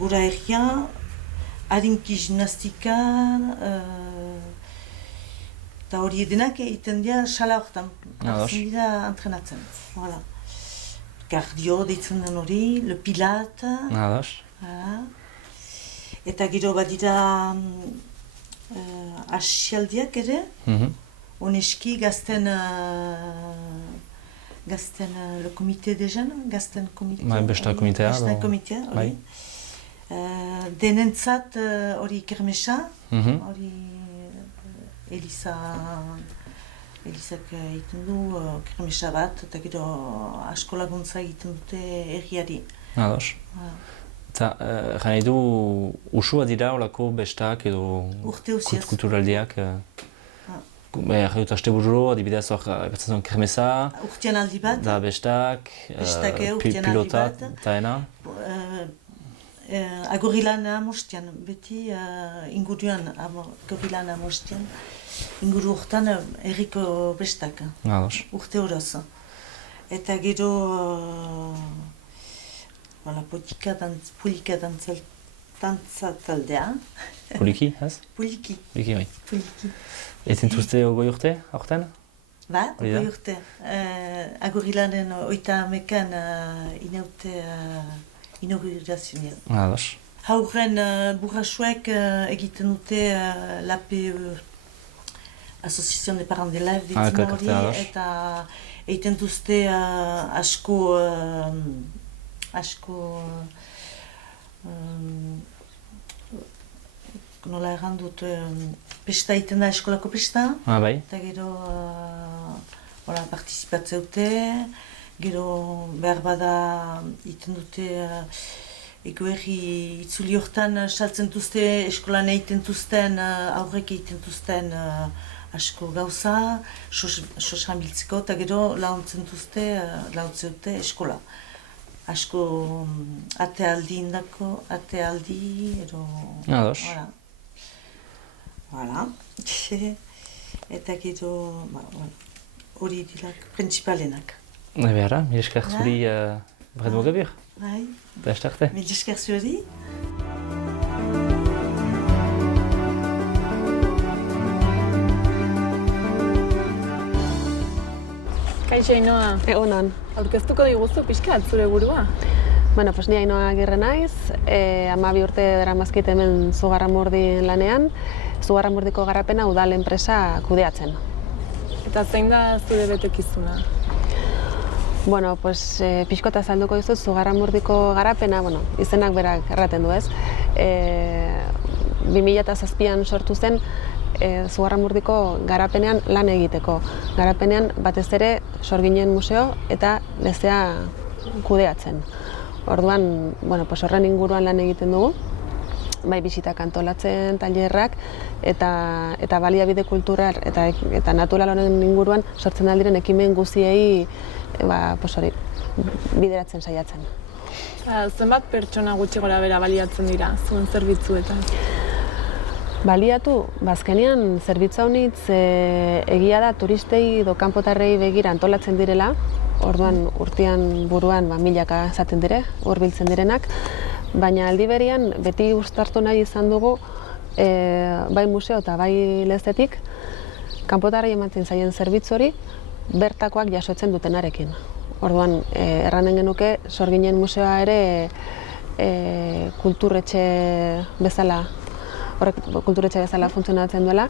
gura herrian, harinki gimnastika, eta hori edenak egiten dira sala horretan, hartzen dira entrenatzen. Kardio deitzen den hori, le pilat. Eta gero badira asialdiak ere, oneski gazten le comité des jeunes, gazten komite. Besta komitea. Besta komitea, hori. Denentzat hori kermesa, hori Elizak egiten du kermesa bat, eta gero asko laguntza egiten dute herriari. Ados. Eta nahi du usua dira olako bestak edo kulturaldiak? Dut aste burro, adibidez hor ebatzen zuen kermesa, urtean aldi bat, da bestak, pilota eta ena? Agorilan amostian, beti inguruan agorilan amostian, inguru hortan erriko bestak, urte horoz. Eta gero polika dantza taldea. Poliki, ez? Poliki. Poliki, bai. Poliki. Ezen tuzte ogoi urte, aurten? Ba, ogoi urte. Agorilanen 30ekan inaute inaugurazionel. Ados. Hauren burrasuek egiten dute l'APE, Association des Parents d'Élèves, ditzen hori, eta egiten duzte asko nola errandut, pesta egiten da eskolako pesta. Bai. Eta gero partizipatzeute, gero behar bada egiten dute egoerri itzuli hortan saltzen duzte eskolan egiten duzten, aurrek egiten duzten asko gauza, sosan biltzeko, eta gero launtzen dute eskola. Asko atealdi indako, edo... Ados. Voilà. Eta gero hori dilak, principalenak. Beharra, mil esker zuri Bret Mugabir. Bai. Da estarte. Mil esker zuri. Kaixo Ainoa. Egunon. Aurkeztuko diguzu pixka zure burua? Bueno, pues ni Ainoa Agirre naiz, 12 urte daramazkit hemen Zugarramurdin lanean, Zugarramurdiko garapena udal enpresa kudeatzen. Eta zein da zure betekizuna? Bueno, pues pixkota azalduko dizut, Zugarramurdiko garapena, izenak berak erraten du, ez? 2007an sortu zen Zugarramurdiko garapenean lan egiteko. Garapenean batez ere Sorginen museo eta lezea kudeatzen. Orduan, horren inguruan lan egiten dugu, bai bisitak antolatzen, tailerrak eta baliabide kultural eta natural honen inguruan sortzen aldiren ekimen guztiei bideratzen saiatzen. Zenbat pertsona gutxi gora bera baliatzen dira zuen zerbitzuetan? Baliatu, azkenean zerbitzu honitz egia da turistei edo kanpotarrei begira antolatzen direla, orduan urtean buruan milaka izaten dire, hurbiltzen direnak, baina aldi berean beti uztartu nahi izan dugu bai museo eta bai lezetik kanpotarrei ematen zaien zerbitzu hori bertakoak jasotzen dutenarekin. Orduan, erranen genuke Sorginen museoa ere kulturetxe bezala funtzionatzen duela,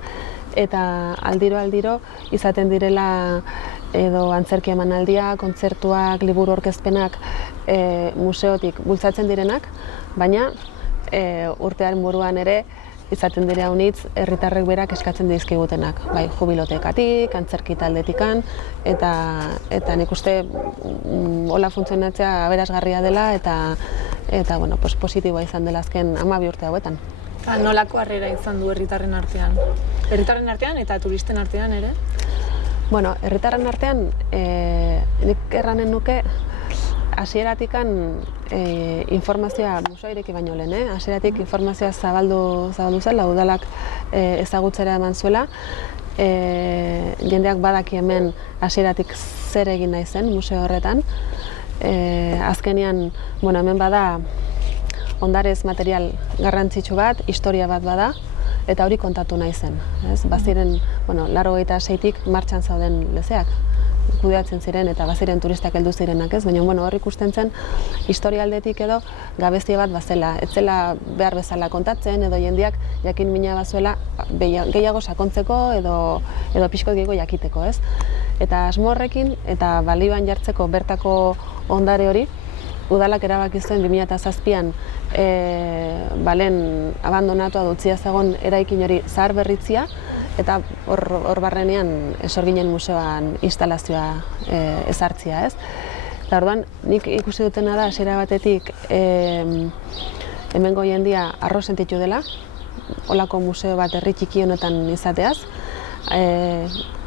eta aldiro izaten direla edo antzerki emanaldiak, kontzertuak, liburu aurkezpenak museotik bultzatzen direnak, baina urtearen buruan ere izaten dira honitz herritarrek berak eskatzen dizkigutenak, bai jubilotekatik, antzerki taldetikan, eta nik uste hola funtzionatzea aberasgarria dela eta positiboa izan dela azken 12 urte hauetan. Nolako harrera izan du herritarren artean? Herritarren artean eta turisten artean ere? Herritarren artean nik erranen nuke hasieratikan informazioa museoa ireki baino lehen, hasieratik informazioa zabaldu zela, udalak ezagutzera eman zuela. Jendeak badaki hemen hasieratik zer egin nahi zen museo horretan. Azkenean, hemen bada ondarez material garrantzitsu bat, historia bat bada, eta hori kontatu nahi zen. Baziren, 86tik martxan zauden lezeak kudeatzen ziren eta baziren turistak heldu zirenak, baina hor ikusten zen historia aldetik edo gabezia bat bazela, ez zela behar bezala kontatzen edo jendeak jakin mina bazuela gehiago sakontzeko edo pixko gehiago jakiteko, Eta asmo horrekin eta balioan jartzeko bertako ondare hori, udalak erabaki zuen 2007an balen abandonatua dutzia zegoen eraikin hori zahar berritzia, eta hor barrenean Sorginen museoan instalazioa ezartzia, Eta orduan, nik ikusi dutena da hasiera batetik hemengo jendia harro sentitu dela, holako museo bat herri txiki honetan izateaz,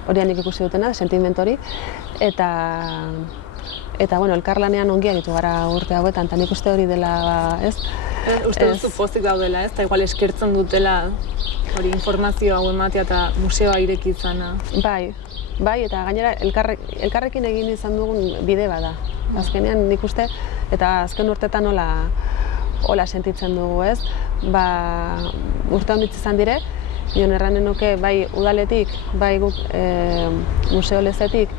hori nik ikusi dutena, sentimendu hori, eta elkarlanean ongi aritu gara urte hauetan, eta nik uste hori dela, Uste duzu pozik daudela, eta igual eskertzen dutela hori informazio hau ematea eta museoa ireki izana. Bai, eta gainera elkarrekin egin izan dugun bide bada. Azkenean nik uste, eta azken urtetan hola sentitzen dugu, urte handitz izan dire, nion erranen nuke bai udaletik, bai museo lezetik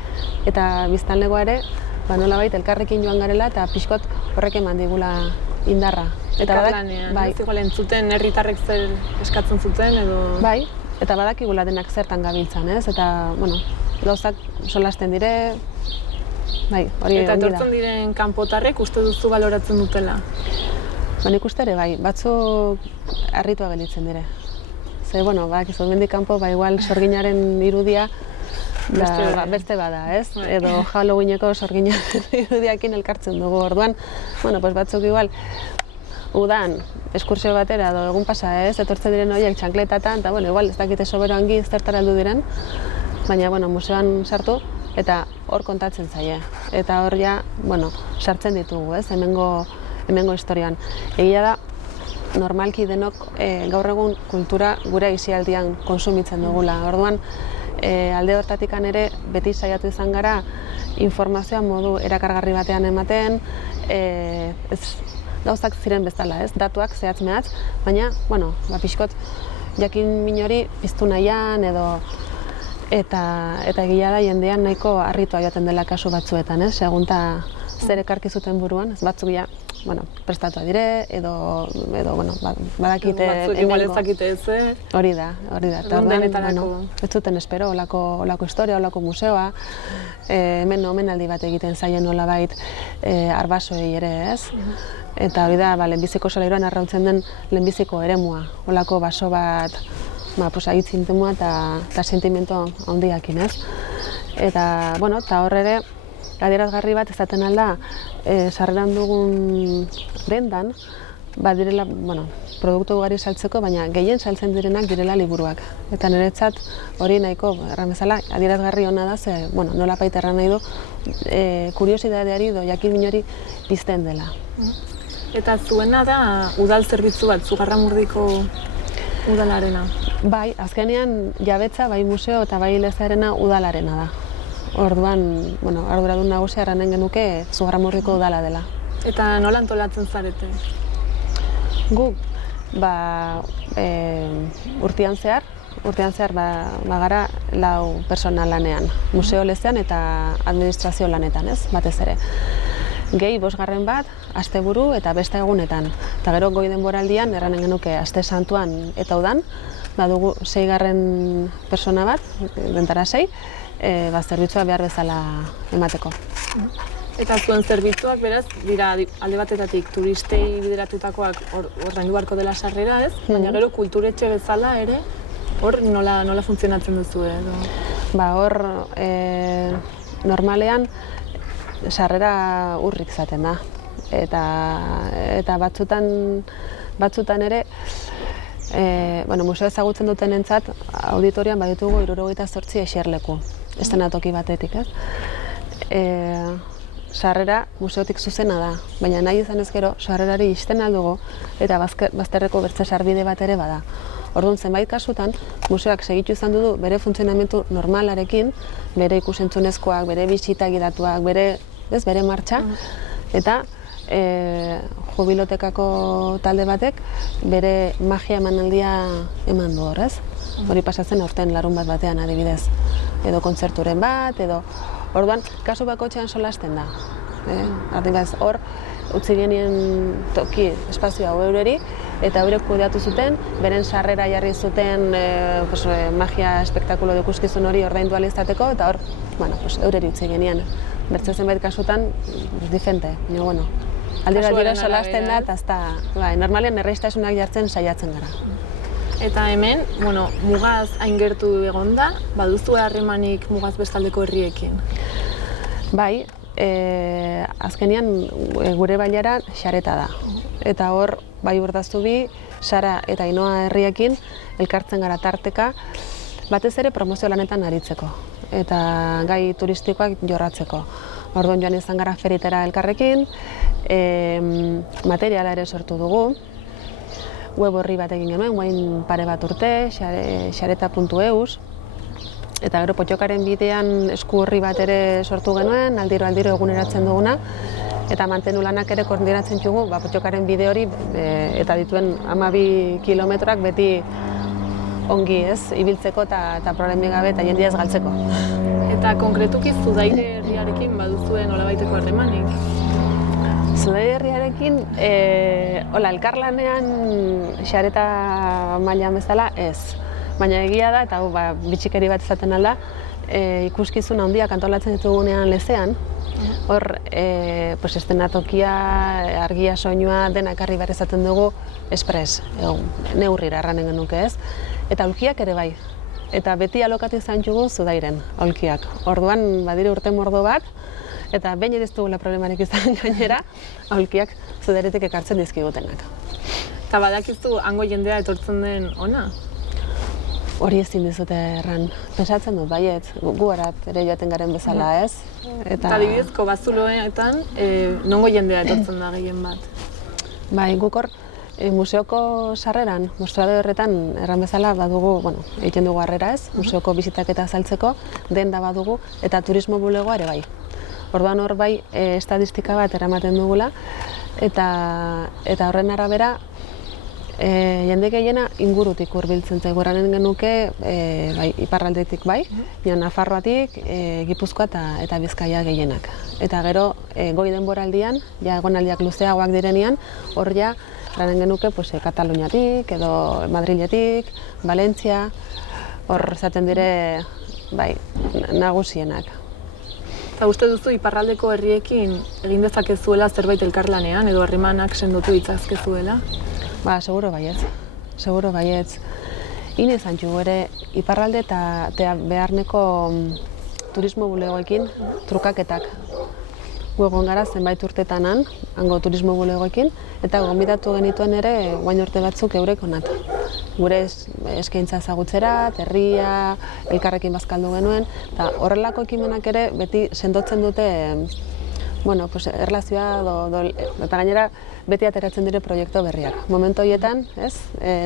eta biztanlegoa ere, nolabait elkarrekin joan garela eta pixkot horrek eman digula indarra. Elkarlanean, igual entzuten herritarrek zer eskatzen zuten edo... Bai, eta badakigula denak zertan gabiltzan, eta, gauzak solasten dire, bai, hori ongi da. Eta etortzen diren kanpotarrek uste duzu baloratzen dutela? Nik uste ere, bai, batzuk harritua gelditzen dire. Ze, badakizu, hemendik kanpo, igual Sorginaren irudia beste bada, Edo Halloweeneko Sorginaren irudiakin elkartzen dugu. Orduan, batzuk igual, udan, eskursio batera edo egun pasa, etortzen diren horiek txankletatan, eta, igual, ez dakite soberoangi zertara heldu diren, baina, museoan sartu, eta hor kontatzen zaie. Eta hor ja, sartzen ditugu, hemengo historian. Egia da, normalki denok gaur egun kultura gure aisialdian konsumitzen dugula. Orduan, alde hortatikan ere beti saiatu izan gara informazioa modu erakargarri batean ematen, gauzak ziren bezala, datuak zehatz mehatz, baina, pixkot jakin min hori piztu nahian edo eta egia da jendean nahiko harritua joaten dela kasu batzuetan, segunta zer ekarki zuten buruan, batzuk ja bueno, prestatuak dire, edo bueno, badakite... Batzuk igual ezakite ezer. Hori da. Eta bueno, ez zuten espero, olako historia, olako museoa, hemen omenaldi bat egiten zaien nolabait arbasoei ere, ez? Eta hori da, lehenbiziko solairuan arrautzen den lehenbiziko eremua, olako baso bat, agitzintemua eta sentimento handiakin, ez? Eta, bueno, eta hor ere, adierazgarri bat ezaten alda, sarreran dugun dendan, direla, produktu ugari saltzeko, baina gehien saltzen direnak direla liburuak. Eta niretzat hori nahiko, erran bezala, adierazgarri hona da, ze, nola baita erran nahi du, kuriosidadeari edo jakin hori pizten dela. Eta zuena da udal zerbitzu bat, Zugarramurdiko udalarena? Bai, azkenean jabetza, bai museo eta bai lezearena udalarena da. Orduan, arduradun nagusia erranen genuke Zugarramurdiko udala dela. Eta nola antolatzen zarete? Guk, urtean zehar bagara 4 pertsona lanean, museo lezean eta administrazio lanetan, ez, batez ere. Gehi 5 bat, asteburu eta beste egunetan. Eta gero goi denboraldian, erranen genuke aste santuan eta udan, badugu 6 pertsona bat, dentara 6, zerbitzua behar bezala emateko. Eta zuen zerbitzuak, beraz, dira alde batetatik turistei bideratutakoak ordaindu beharko dela sarrera, ez? Baina gero kulturetxe bezala ere, hor nola funtzionatzen duzu edo? Hor, normalean, sarrera urrik zaten da. Eta batzutan ere, museo ezagutzen duten entzat, auditorian baditugu 78 eserleku, eszenatoki batetik, ez? Sarrera museotik zuzena da, baina nahi izan ez gero, sarrerari ixten aldugu eta bazterreko bertze sarbide bat ere bada. Orduan, zenbait kasutan, museoak segitu izan du bere funtzionamentu normalarekin, bere ikusentzunezkoak, bere bisita gidatuak, bere martxa, eta jubilotekako talde batek bere magia emanaldia eman du hor, ez? Hori pasatzen aurten larun batean adibidez, edo kontzerturen bat, edo... Orduan, kasu bakotxean solasten da. Adibidez, hor, utzi genien toki espazio hau eureri, eta eurek kudeatu zuten, beren sarrera jarri zuten magia espektakulo ikuskizun hori ordaindu ahal izateko, eta hor, eureri utzi genien. Bertze zenbait kasutan, diferente, baina, aldira solasten da, eta normalean erreistasunak jartzen saiatzen gara. Eta hemen, mugaz hain gertu egon da, baduzu harremanik mugaz bestaldeko herriekin? Bai, azkenean gure bailara Xareta da. Eta hor, bai Urdaztubi, Sara eta Ainoa herriekin elkartzen gara tarteka, batez ere promozio lanetan aritzeko eta gai turistikoak jorratzeko. Orduan joan izan gara feritera elkarrekin, materiala ere sortu dugu, web horri bat egin genuen, guain pare bat urte, xareta.eus, eta gero Potxokaren bidean esku horri bat ere sortu genuen, aldiro eguneratzen duguna, eta mantenu lanak ere koordinatzen dugu Potxokaren bide hori eta dituen 12 kilometroak beti ongi, ez, ibiltzeko eta problemi gabe eta jendia ez galtzeko. Eta konkretuki Zudaire herriarekin baduzue nolabaiteko harremanik? Zudaire herriarekin, elkarlanean Xareta mailan bezala ez. Baina egia da, eta bitxikeri bat izaten alda, ikuskizun handiak antolatzen ditugunean lezean, hor, estenatokia, argia, soinua, dena ekarri behar izaten dugu espres, neurrira erranen genuke ez. Eta aulkiak ere bai. Eta beti alokatu izan dugu Zudairen aulkiak. Orduan, badire urte mordo bat, eta behin ere ez dugula problemarik izan gainera, aulkiak Zudairetik ekartzen dizkigutenak. Eta badakizu hango jendea etortzen den ona? Hori ezin dizute erran. Pensatzen dut, baiet, gu harat ere joaten garen bezala, ez? Eta adibidezko bazuloetan, nongo jendea etortzen da gehien bat? Bai, guk hor, museoko sarreran, mostrado horretan, erran bezala badugu, egiten dugu harrera ez, museoko bizitaketa azaltzeko, denda badugu, eta turismo bulegoa ere bai. Orduan hor bai, estadistika bat eramaten dugula, eta horren arabera, jende gehiena ingurutik hurbiltzen zaigu, eranen genuke bai, iparraldetik bai, Nafarroatik, Gipuzkoa eta Bizkaia gehienak. Eta gero, goi denboraldian, ja egonaldiak luzeagoak direnean, hor ja, eranen genuke Kataluniatik, edo Madriletik, Valentzia, hor zaten dire bai, nagusienak. Eta uste duzu iparraldeko herriekin egin dezakezuela zerbait elkarlanean edo harremanak sendotu ditzazkezuela? Ba, seguro baietz. Hine zantxu ere iparralde eta beharneko turismo bulegoekin trukaketak. Gu egon gara zenbait urtetanan, hango turismo bulegoekin, eta gonbidatu genituen ere guain urte batzuk eurek onat. Gure eskaintza ezagutzera, herria, elkarrekin bazkaldu genuen, eta horrelako ekimenak ere beti sendotzen dute erlazioa eta gainera beti ateratzen dire proiektu berriak. Momentu horietan,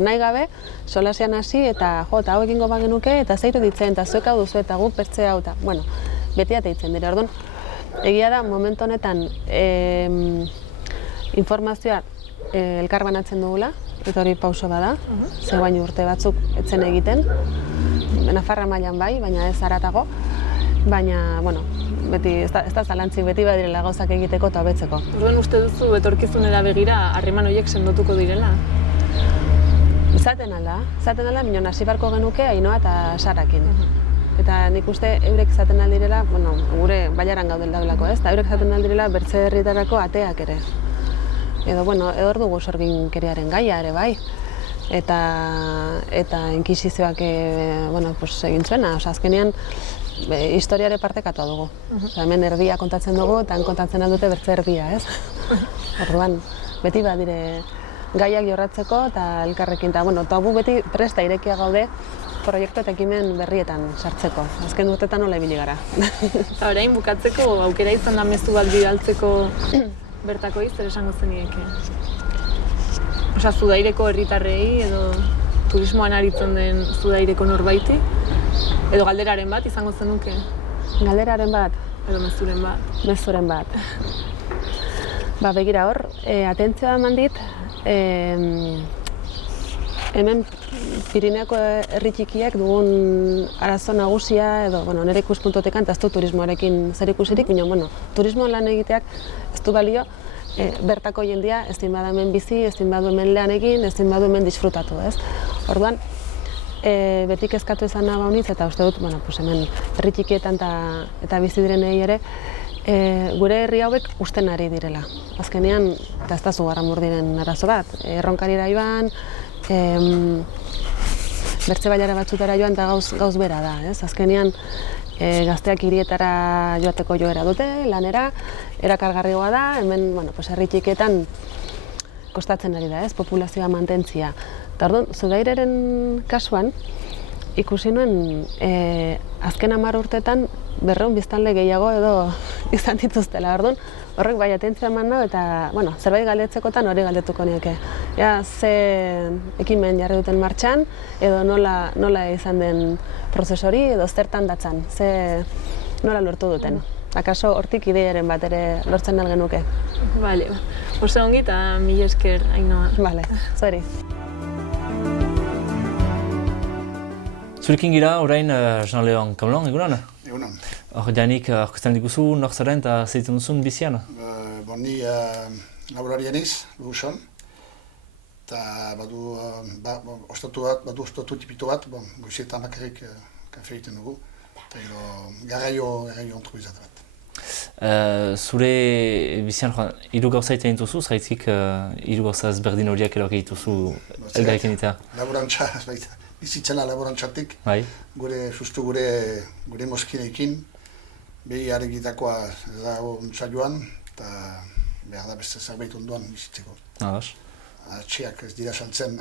nahi gabe, solasean hasi eta hau egingo bagenuke eta zeiru ditzen, eta zuek hau duzu eta guk pertze hau, eta beti ateitzen dire. Orduan, egia da, momentu honetan informazioa elkar banatzen dugula, eta hori pauso bada, ze guain urte batzuk etzen egiten, Nafarra mailan bai, baina ez haratago, baina, beti, ez da zalantzik, beti badirela gauzak egiteko eta hobetzeko. Orduan uste duzu etorkizunera begira harreman horiek sendotuko direla? Zaten alda, minon hasi barko genuke Ainoa eta Sarakin. Eta nik uste eurek zaten aldirela, gure baiaran gaudel daulako, eta eurek zaten aldirela bertze herritarako ateak ere. Edo hor dugu sorginkeriaren gaia ere bai. Eta inkisizioak egin zuena, azkenean historiare partekatua dugu. Hemen erdia kontatzen dugu eta han kontatzen aldute bertze erdia, ez? Orduan, beti badire gaiak jorratzeko eta elkarrekin. Eta gu beti presta irekia gaude proiektu eta ekimen berrietan sartzeko. Azken urtetan nola ibili gara. Eta orain bukatzeko aukera izan da mezu bat bidaltzeko bertako zer esango zenieke? Zudaireko herritarrei edo turismoan aritzen den Zudaireko norbaiti? Edo galderaren bat izango zenuke? Galderaren bat? Edo mezuren bat? Mezuren bat. Begira hor, atentzioa eman dit, hemen Pirineako herri txikiak dugun arazo nagusia edo nire ikuspuntotekan eta ez du turismoarekin zer ikusirik, baina turismoan lan egiteak ez du balio bertako jendia ezin bada hemen bizi, ezin badu hemen lan egin, ezin badu hemen disfrutatu, ez? Orduan, beti kezkatu izan nahi baunitz eta uste dut, hemen herri txikietan eta bizi direnei ere, gure herri hauek usten ari direla. Azkenean, eta ez da Zugarramurdiren arazo bat, erronkarira joan, bertze bailara batzutara joan eta gauz bera da, ez? Azkenean, gazteak hirietara joateko joera dute, lanera, erakargarrigoa da, hemen, herri txikietan kostatzen ari da, ez? Populazioa mantentzia. Eta orduan, Zudaireren kasuan, ikusi nuen, azken 10 urtetan 200 biztanle gehiago edo izan dituztela. Orduan, horrek bai atentzioa eman nau eta, zerbait galdetzekotan hori galdetuko nioke. Ze ekimen jarri duten martxan, edo nola izan den prozesori, edo zertan datzan, nola lortu duten. Akaso hortik ideiaren bat ere lortzen nal genuke. Bale, oso ongi eta mila esker, Ainoa. Bale, zori. Zurekin gira, orain Jean-Leon Kamlon, egunan? Egunan. Hor janik aurkezten diguzu, nor zaren eta zeitzen duzun bizian? Ni laborarien iz, Luguson. Eta badu ostatu tipito bat, goizietan bakarrik kafe egiten dugu. Eta gero garraio ontru izate bat. Zure bizian, hiru gauza egiten dituzu, zaitik hiru gauza ezberdin horiak erok egituzu elgarrekin eta? Laborantza, bizitzena laborantzatik, gure moskineekin, behi aregitakoa ez da ontsa joan, eta behar da beste zerbait ondoan bizitzeko. Atxiak ez dira saltzen,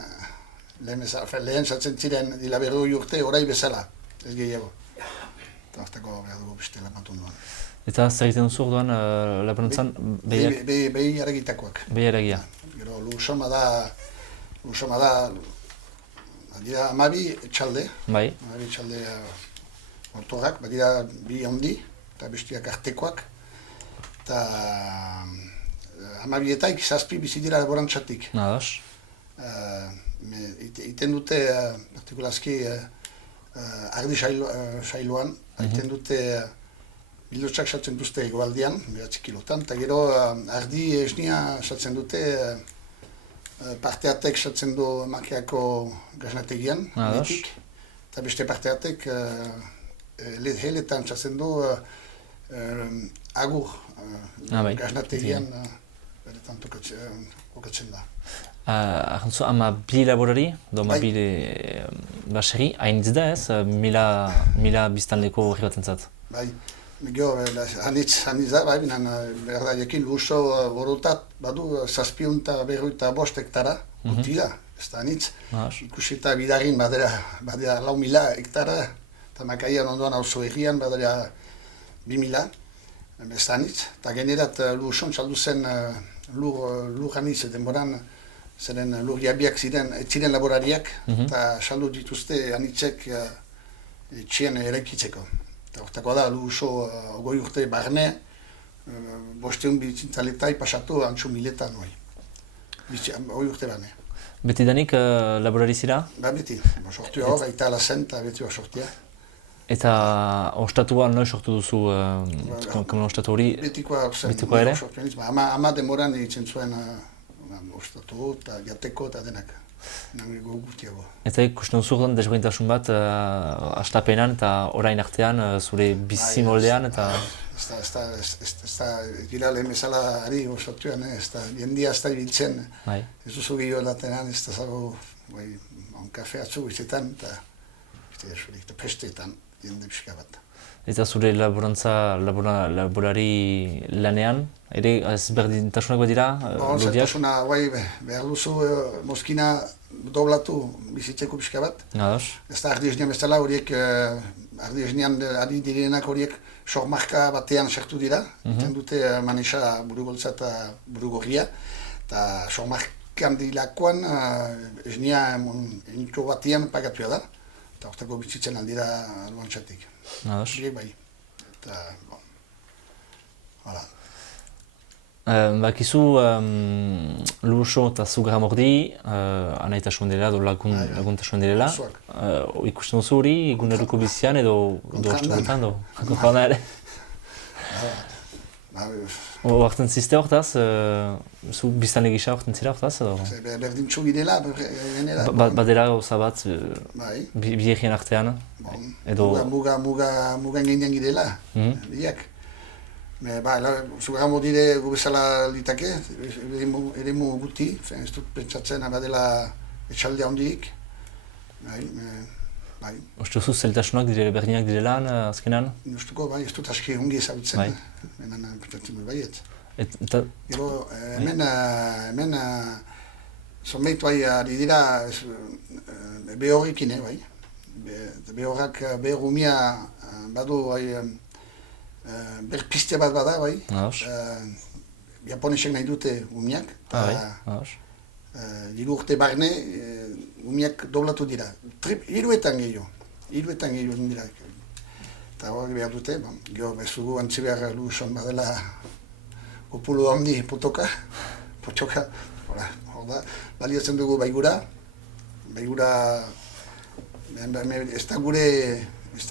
lehen saltzen ziren dila 40 urte, orai bezala, ez gehiago. Eta hartako behar dugu beste lamat ondoan. Eta zer egiten duzu orduan laborantzan behiak? Behi aregitakoak. Behi aregia. Gero Lugusoma da, dira 12 etxalde. Bai. 12 etxalde ortorak, badira 2 handi, eta bestiak artekoak. Eta 12etaik 7 bizi dira laborantzatik. Nados. Iten dute, partikulazki, ardi sailoan, iten dute bilotxak sartzen duzte egoaldian, 9 kilotan, eta gero ardi esnia sartzen dute parteatek sartzen du makiako gaznategian, netik, eta beste parteatek heletan sartzen du agur gaznategian, beretan tokatzen da. Ahantzu, ama bi laborari, ama bi baseri, hainitz da ez, mila biztanleko horri bat entzat? Bai, hanitz da, bai, behar da jakin luso borotat, badu, 750 hektara, guti da, ez da hanitz. Ikusita bidarin badera 4.000 hektara, eta Makaian ondoan auzo egian badera 2.000, ez da hanitz. Eta generat luson txaldu zen lur hanitz denboran, zeren lur jabiak ziren laborariak, eta saldu dituzte anitzek etxean eraikitzeko. Eta hortako da, luso 20 urte barne, 500 bitzintaletai pasatu antxu miletan, 20 urte barne. Beti danik laborari zira? Ba, beti. Sortua hor, aita alazen eta beti hor sortia. Eta ostatua noi sortu duzu, kamen ostatu hori? Betikoa ere? Ama demoran egiten zuen ostatu eta jateko eta denak. Nango guztiago. Eta ikusten zuen desberdintasun bat astapenan eta orain artean zure bizi moldean eta... Ez da gira lehen bezala ari ostatuan, jendia ez da ibiltzen. Ez duzu gehiago datenan, ez da zago kafe atzu izetan eta pesteetan jende pixka bat. Eta zure laborari lanean, ere ezberdintasunak bat dira? Zertasuna, behar duzu Moskina doblatu bizitzeko pixka bat. Ez da ardi esnean bezala horiek, ardi esnean ari direnak horiek sormarka batean sartu dira. Iten dute manesa burugoltza eta burugorria. Eta sormarkan dilakoan esnea eniko batean pagatua da. Eta hortako bizitzen aldira luantxatik. Horiek bai. Eta, hala. Bakizu, Luso eta Zugarramurdi, anaitasun dela, laguntasun dela. Ikusten duzu hori, eguneruko bizian edo ostegunetan, edo jana ere? Horten zizte hortaz, zu biztan egisa horten zira hortaz edo? Berdintxu bidela, genera. Badera gauza bat, biegien artean, edo... Mugan gainean girela, biak. Zugarramurdi ere gu bezala litake, eremu guti, ez dut pentsatzen badela etxaldea hondirik. Ostezu zeltasunak berdinak direlan azkenan? Ustuko, bai, ez dut aski hongi ezagutzen, hemen pentsatzen dut baiet. Gero, hemen zonbait bai ari dira behorrekin, bai. Behorrak, behorumia badu berpiste bat bada, bai. Japonesek nahi dute umiak. Hiru urte barne, umiak doblatu dira. Hiruetan gehiago dira. Eta hori behar dute, gero bezugu antzi behar Luson badela kopulu handi potxoka. Hor da, baliatzen dugu baigura. Baigura, ez da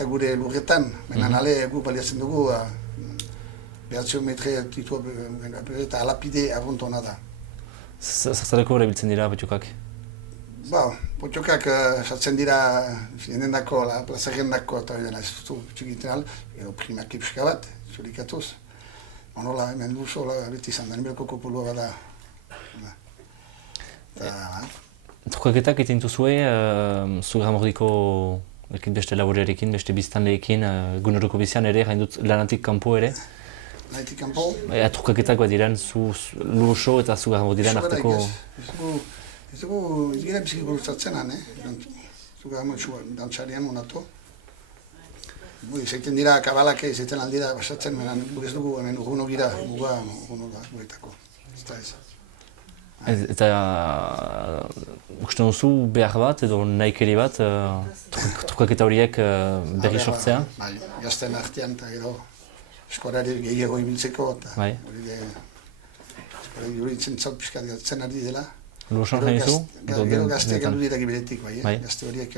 gure lurretan, menan ale gu baliatzen dugu behatzio metre titua eta alapide arruntona da. Zertzareko erabiltzen dira potxokak? Potxokak sartzen dira jendendako, plazarendako eta ez dutu txikiten al, edo primaki pixka bat, zurikatuz. Honola, hemen duzu, beti izan da, nimelko kopulua bada. Trukaketak egiten duzue, Zugarramurdiko beste laborearekin, beste biztanleekin, eguneruko bizian ere, jain dut lanatik kanpo ere. Lanatik kanpo? Trukaketak bat diren, Luso eta Zugarramurdiren arteko... Ez gira biziki buruzatzenan, Zugarramurdi dantxarian onatu. Izaiten dira kabalak, izaiten aldira basatzen, ez dugu hemen urguno gira, urguno da, guretako. Eta usten duzu behar bat edo nahikeri bat trukaketa horiek berri sortzea? Bai, gazten artean eta gero eskolari gehiago ibiltzeko eta hori iruditzen zaut pixkat gatzen ari dela. Luson nahi zu? Gero gazteak heldu dira giberetik, bai. Gazte horiek,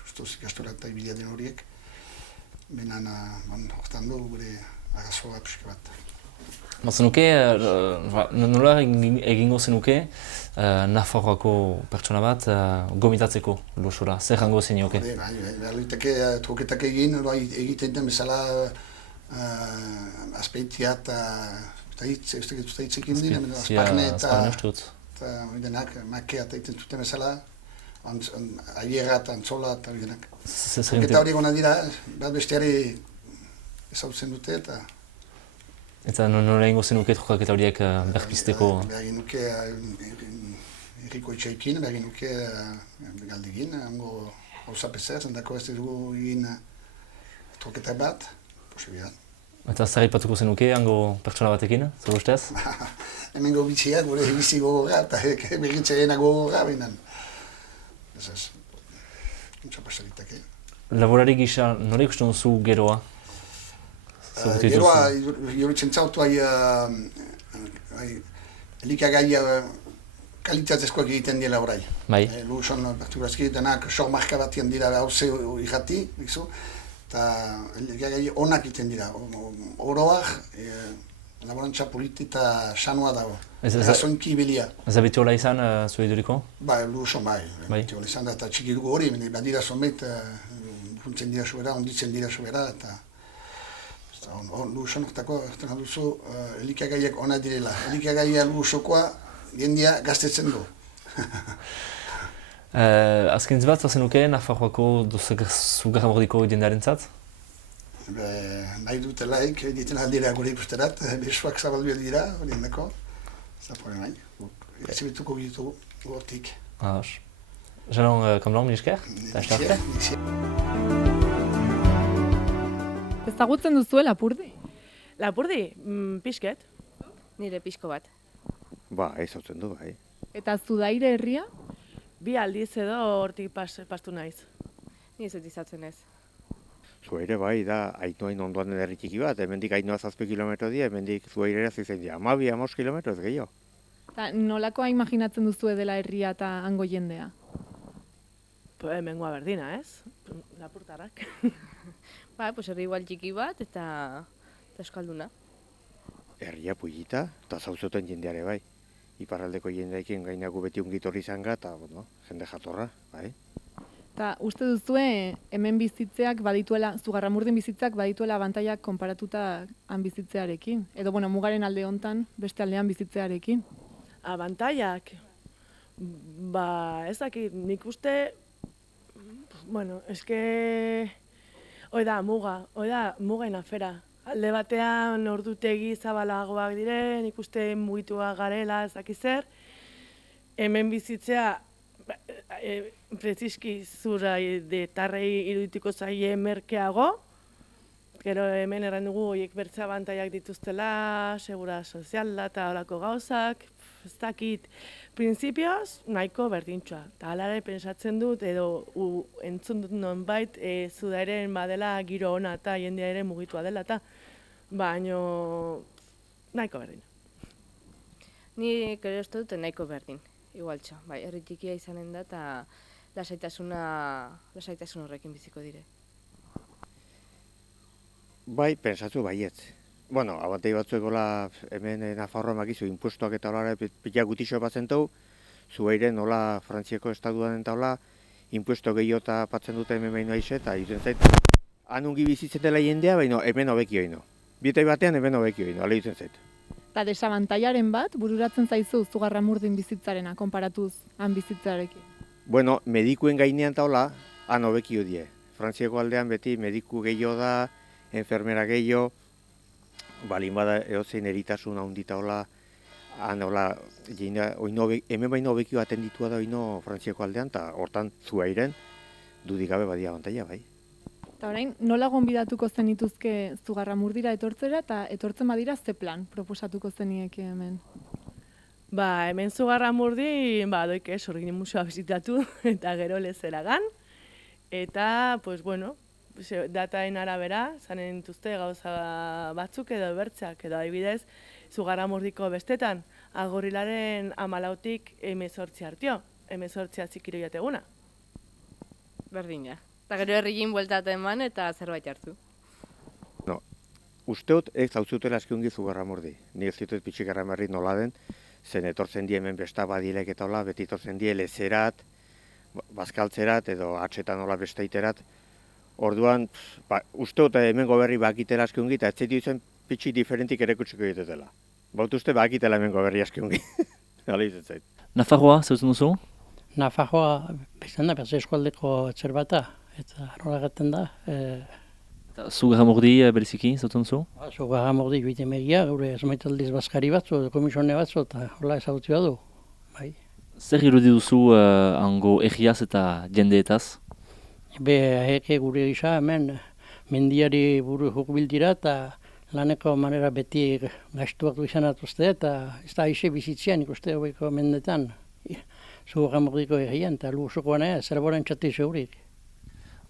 justoz ikastora eta ibilia den horiek. Benan, hortan du gure agazoa pixka bat. Zenuke, nola egingo zenuke Nafarroako pertsona bat gomitatzeko Lusora? Zer jango zenioke? Bai, truketak egiten den bezala azpeitia eta hitzekin dira, azparne eta denak, makea eta egiten zuten bezala, aierra eta antzola eta denak. Truketa hori gona dira, bat besteari ezautzen dute eta... Eta nola egingo zenuke trukaketa horiek berpizteko? Behar nuke erriko itxaikin, behar nuke galdegin, hango hauza pezer, zendako ez dugu egin truketa bat, posibilan. Eta zer ipatuko zenuke hango pertsona batekin, zer ustez? Hemen gobitziak, gure bizi gogorra eta berritzeena gogorra behinan. Ez, kuntza pasalitake. Laborari gisa, nola ikusten duzu geroa? Geroa, joritzen zautu elikagaia kalitatezkoak egiten dira orai. Bai. Luzon, partikurazki, denak sormarka batien dira hauze irrati, eta elikagaia onak egiten dira. Oroak, laborantza politi eta sanua dago. Razoinki bilia. Ez abitiola izan zure iduriko? Bai, Luzon bai. Abitiola izan da eta txiki dugu hori, badira zonbait, funtzen dira sobera, onditzen dira sobera, eta Luzon hortako, erten duzu, elikagaiak ona direla. Elikagaia Luzokoa jendia gaztetzen du. Azkentz bat, zazenuke, Nafarroako Zugarramurdiko jendearen zat? Nahi dutelaik, egiten aldira gure ikusterat, besuak zabaldu dira, hori endako. Zapore nahi, ezibituko ditugu gortik. Ados. Jalon, kamlon, milisker? Ezagutzen duzue Lapurdi? Lapurdi? Pixket. Nire pixko bat. Ba, ezagutzen du, bai. Eta Zudaire herria? Bi aldiz edo hortik pastu naiz. Ni ez ezagutzen ez. Zuaire bai, da, Ainoain ondoan den herri txiki bat, hemendik Ainoa 7 kilometro dira, hemendik Zuairera zizen dira, 12 kilometro ez gehiago. Eta nolakoa imaginatzen duzue dela herria eta hango jendea? Hemengoa berdina, ez? Lapurtarrak. Ba, herri igual txiki bat eta euskalduna. Herria pullita, eta zauzoten jendeare bai. Iparraldeko jendeekin gainago beti ungitorri izan eta jende jatorra, bai. Eta uste duzue hemen bizitzeak badituela, Zugarramurdin bizitzeak badituela abantaiak konparatuta han bizitzearekin? Edo, mugaren alde hontan beste aldean bizitzearekin? Abantaiak? Ba, ez dakit, nik uste... eske... Hoi da, mugain afera. Alde batean ordutegi zabalagoak diren, ikuste mugitua garela, ez dakit zer. Hemen bizitzea, preziski zura detarrei irudituko zaie merkeago. Gero hemen erran dugu horiek bertze abantaiak dituztela, segura soziala eta horako gauzak. Ez dakit, printzipioz nahiko berdintxoa. Eta alare pensatzen dut, edo entzun dut nonbait, Zudairen badela giro ona eta jendea ere mugitua dela eta baino nahiko berdin. Ni kero ez dut nahiko berdin, igualtxo. Bai, herri txikia izanen da eta lasaitasun horrekin biziko dire. Bai, pensatu baietz. Abantei batzuekola hemen Nafarroa makizu impuestoak eta hola pila gutixo batzen dugu, Zuairen nola Frantziako estaduan eta hola impuesto gehiago eta patzen dute hemen behin aize eta izen zait. Han ungi bizitzen dela jendea, baina hemen hobeki hoino. Bietei batean hemen hobeki hoino, ale izen zait. Eta desabantaiaren bat, bururatzen zaizu Zugarramurdin bizitzarena, konparatuz han bizitzarekin? Medikuen gainean eta hola, han hobeki hodie. Frantziako aldean beti mediku gehiago da, enfermera gehiago, balin bada eozein eritasun handita hola, hemen baino hobekio atenditua da oino Frantziako aldean, eta hortan Zuairen dudik gabe badia abantaila, bai. Eta orain, nola gonbidatuko zenituzke Zugarramurdira etortzera, eta etortzen badira ze plan proposatuko zenieke hemen? Ba, hemen Zugarramurdi, doike Sorginen museoa bizitatu, eta gero lezeragan. Eta, dataen arabera, zanen dituzte gauza batzuk edo bertzeak, edo adibidez, Zugarramurdiko bestetan, Agorrilaren 14tik 18 artio, 18 zikiroiat eguna. Berdina. Eta gero herriin bueltatu eman eta zerbait hartu. No, usteot ez zauzutela eskiungi Zugarramurdi. Ni ez ditut Pitxigarramarri nola den, zen etortzen die hemen besta badilek eta hola, beti etortzen die lezerat, bazkaltzerat edo atxetan hola besteiterat. Orduan, usteot hemen goberri bakitela eskiungi eta ez zaitu zen pitxi diferentik ere kutsiko ditetela. Baut uste bakitela hemen goberri eskiungi. Hala izatzait. Nafarroa, zeutzen duzu? Nafarroa bezan da, berze eskualdeko etxer bata, eta horrela gaten da. Zugarramurdi bereziki, zeutzen duzu? Zugarramurdi joite megia, gure esmaitaldiz bazkari batzu, komisione batzu, eta horrela ezagutzea du. Bai. Zer irudi duzu hango egiaz eta jendeetaz? Eke gure gisa hemen mendiari buru hurbil dira eta laneko manera beti gastuak du izan atuzte eta ez da aixe bizitzean ikuste hobeiko mendetan. Zugarramurdiko egian eta luhusukoan zerboren txati zeurik.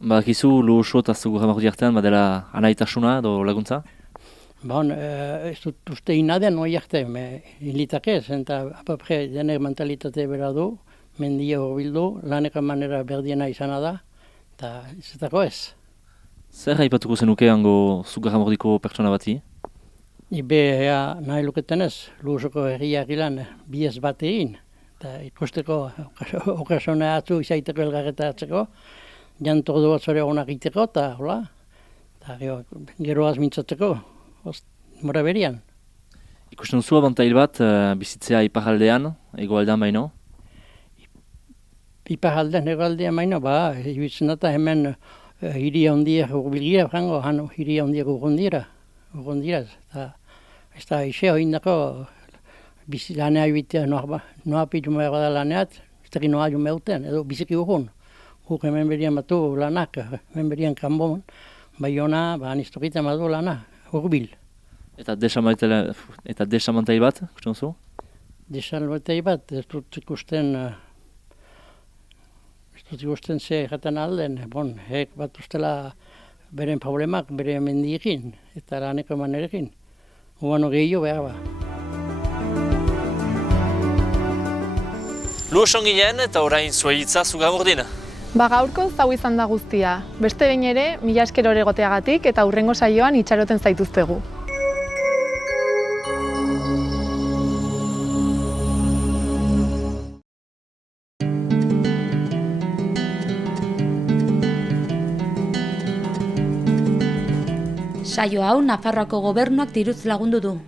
Badakizu luhusu eta Zugarramurdi artean badela anaitasuna edo laguntza? Ez dut uste inadean noi arte, hilitakez, eta apapre denek mentalitate bera du, mendia hurbildu, laneko manera berdiena izana da, eta izetako ez. Zer aipatuko zenuke hango Zugarramurdiko pertsona bati? Ea nahi luketen ez, luhusuko herriak ilan biez bat egin, eta ikusteko okazionea atzu izaiteko elgarretatzeko, jantordu bat zore honak iteko, eta hola, eta geroaz mintzatzeko, mora berian. Ikusten duzu abantail bat bizitzea iparaldean, egoaldean baino? Iparaldean, egoaldean baino, ibitzen data hemen hiria hondiak urbilgira, frango, hiria hondiak urrundira, eta ez da ixe hoindako lanea ibitea noa pitu mehar da laneat, ez da noa jume uten, edo biziki urrun. Guk hemen berian batu lanak, hemen berian kanbon, bai hona, anistokita batu lana, urbil. Eta desamantail bat, ikusten duzu? Desamantail bat, ez dut ikusten ze jaten alden, hek bat ustela beren problemak, bere mendiekin, eta laneko manerekin. Uano gehiago behar ba. Luoson ginen eta orain zuaitza Zugarramurdin. Gaurko zau izan da guztia. Beste behin ere, mila esker egoteagatik eta hurrengo saioan itxaroten zaituztegu. Saio hau Nafarroako gobernuak diruz lagundu du.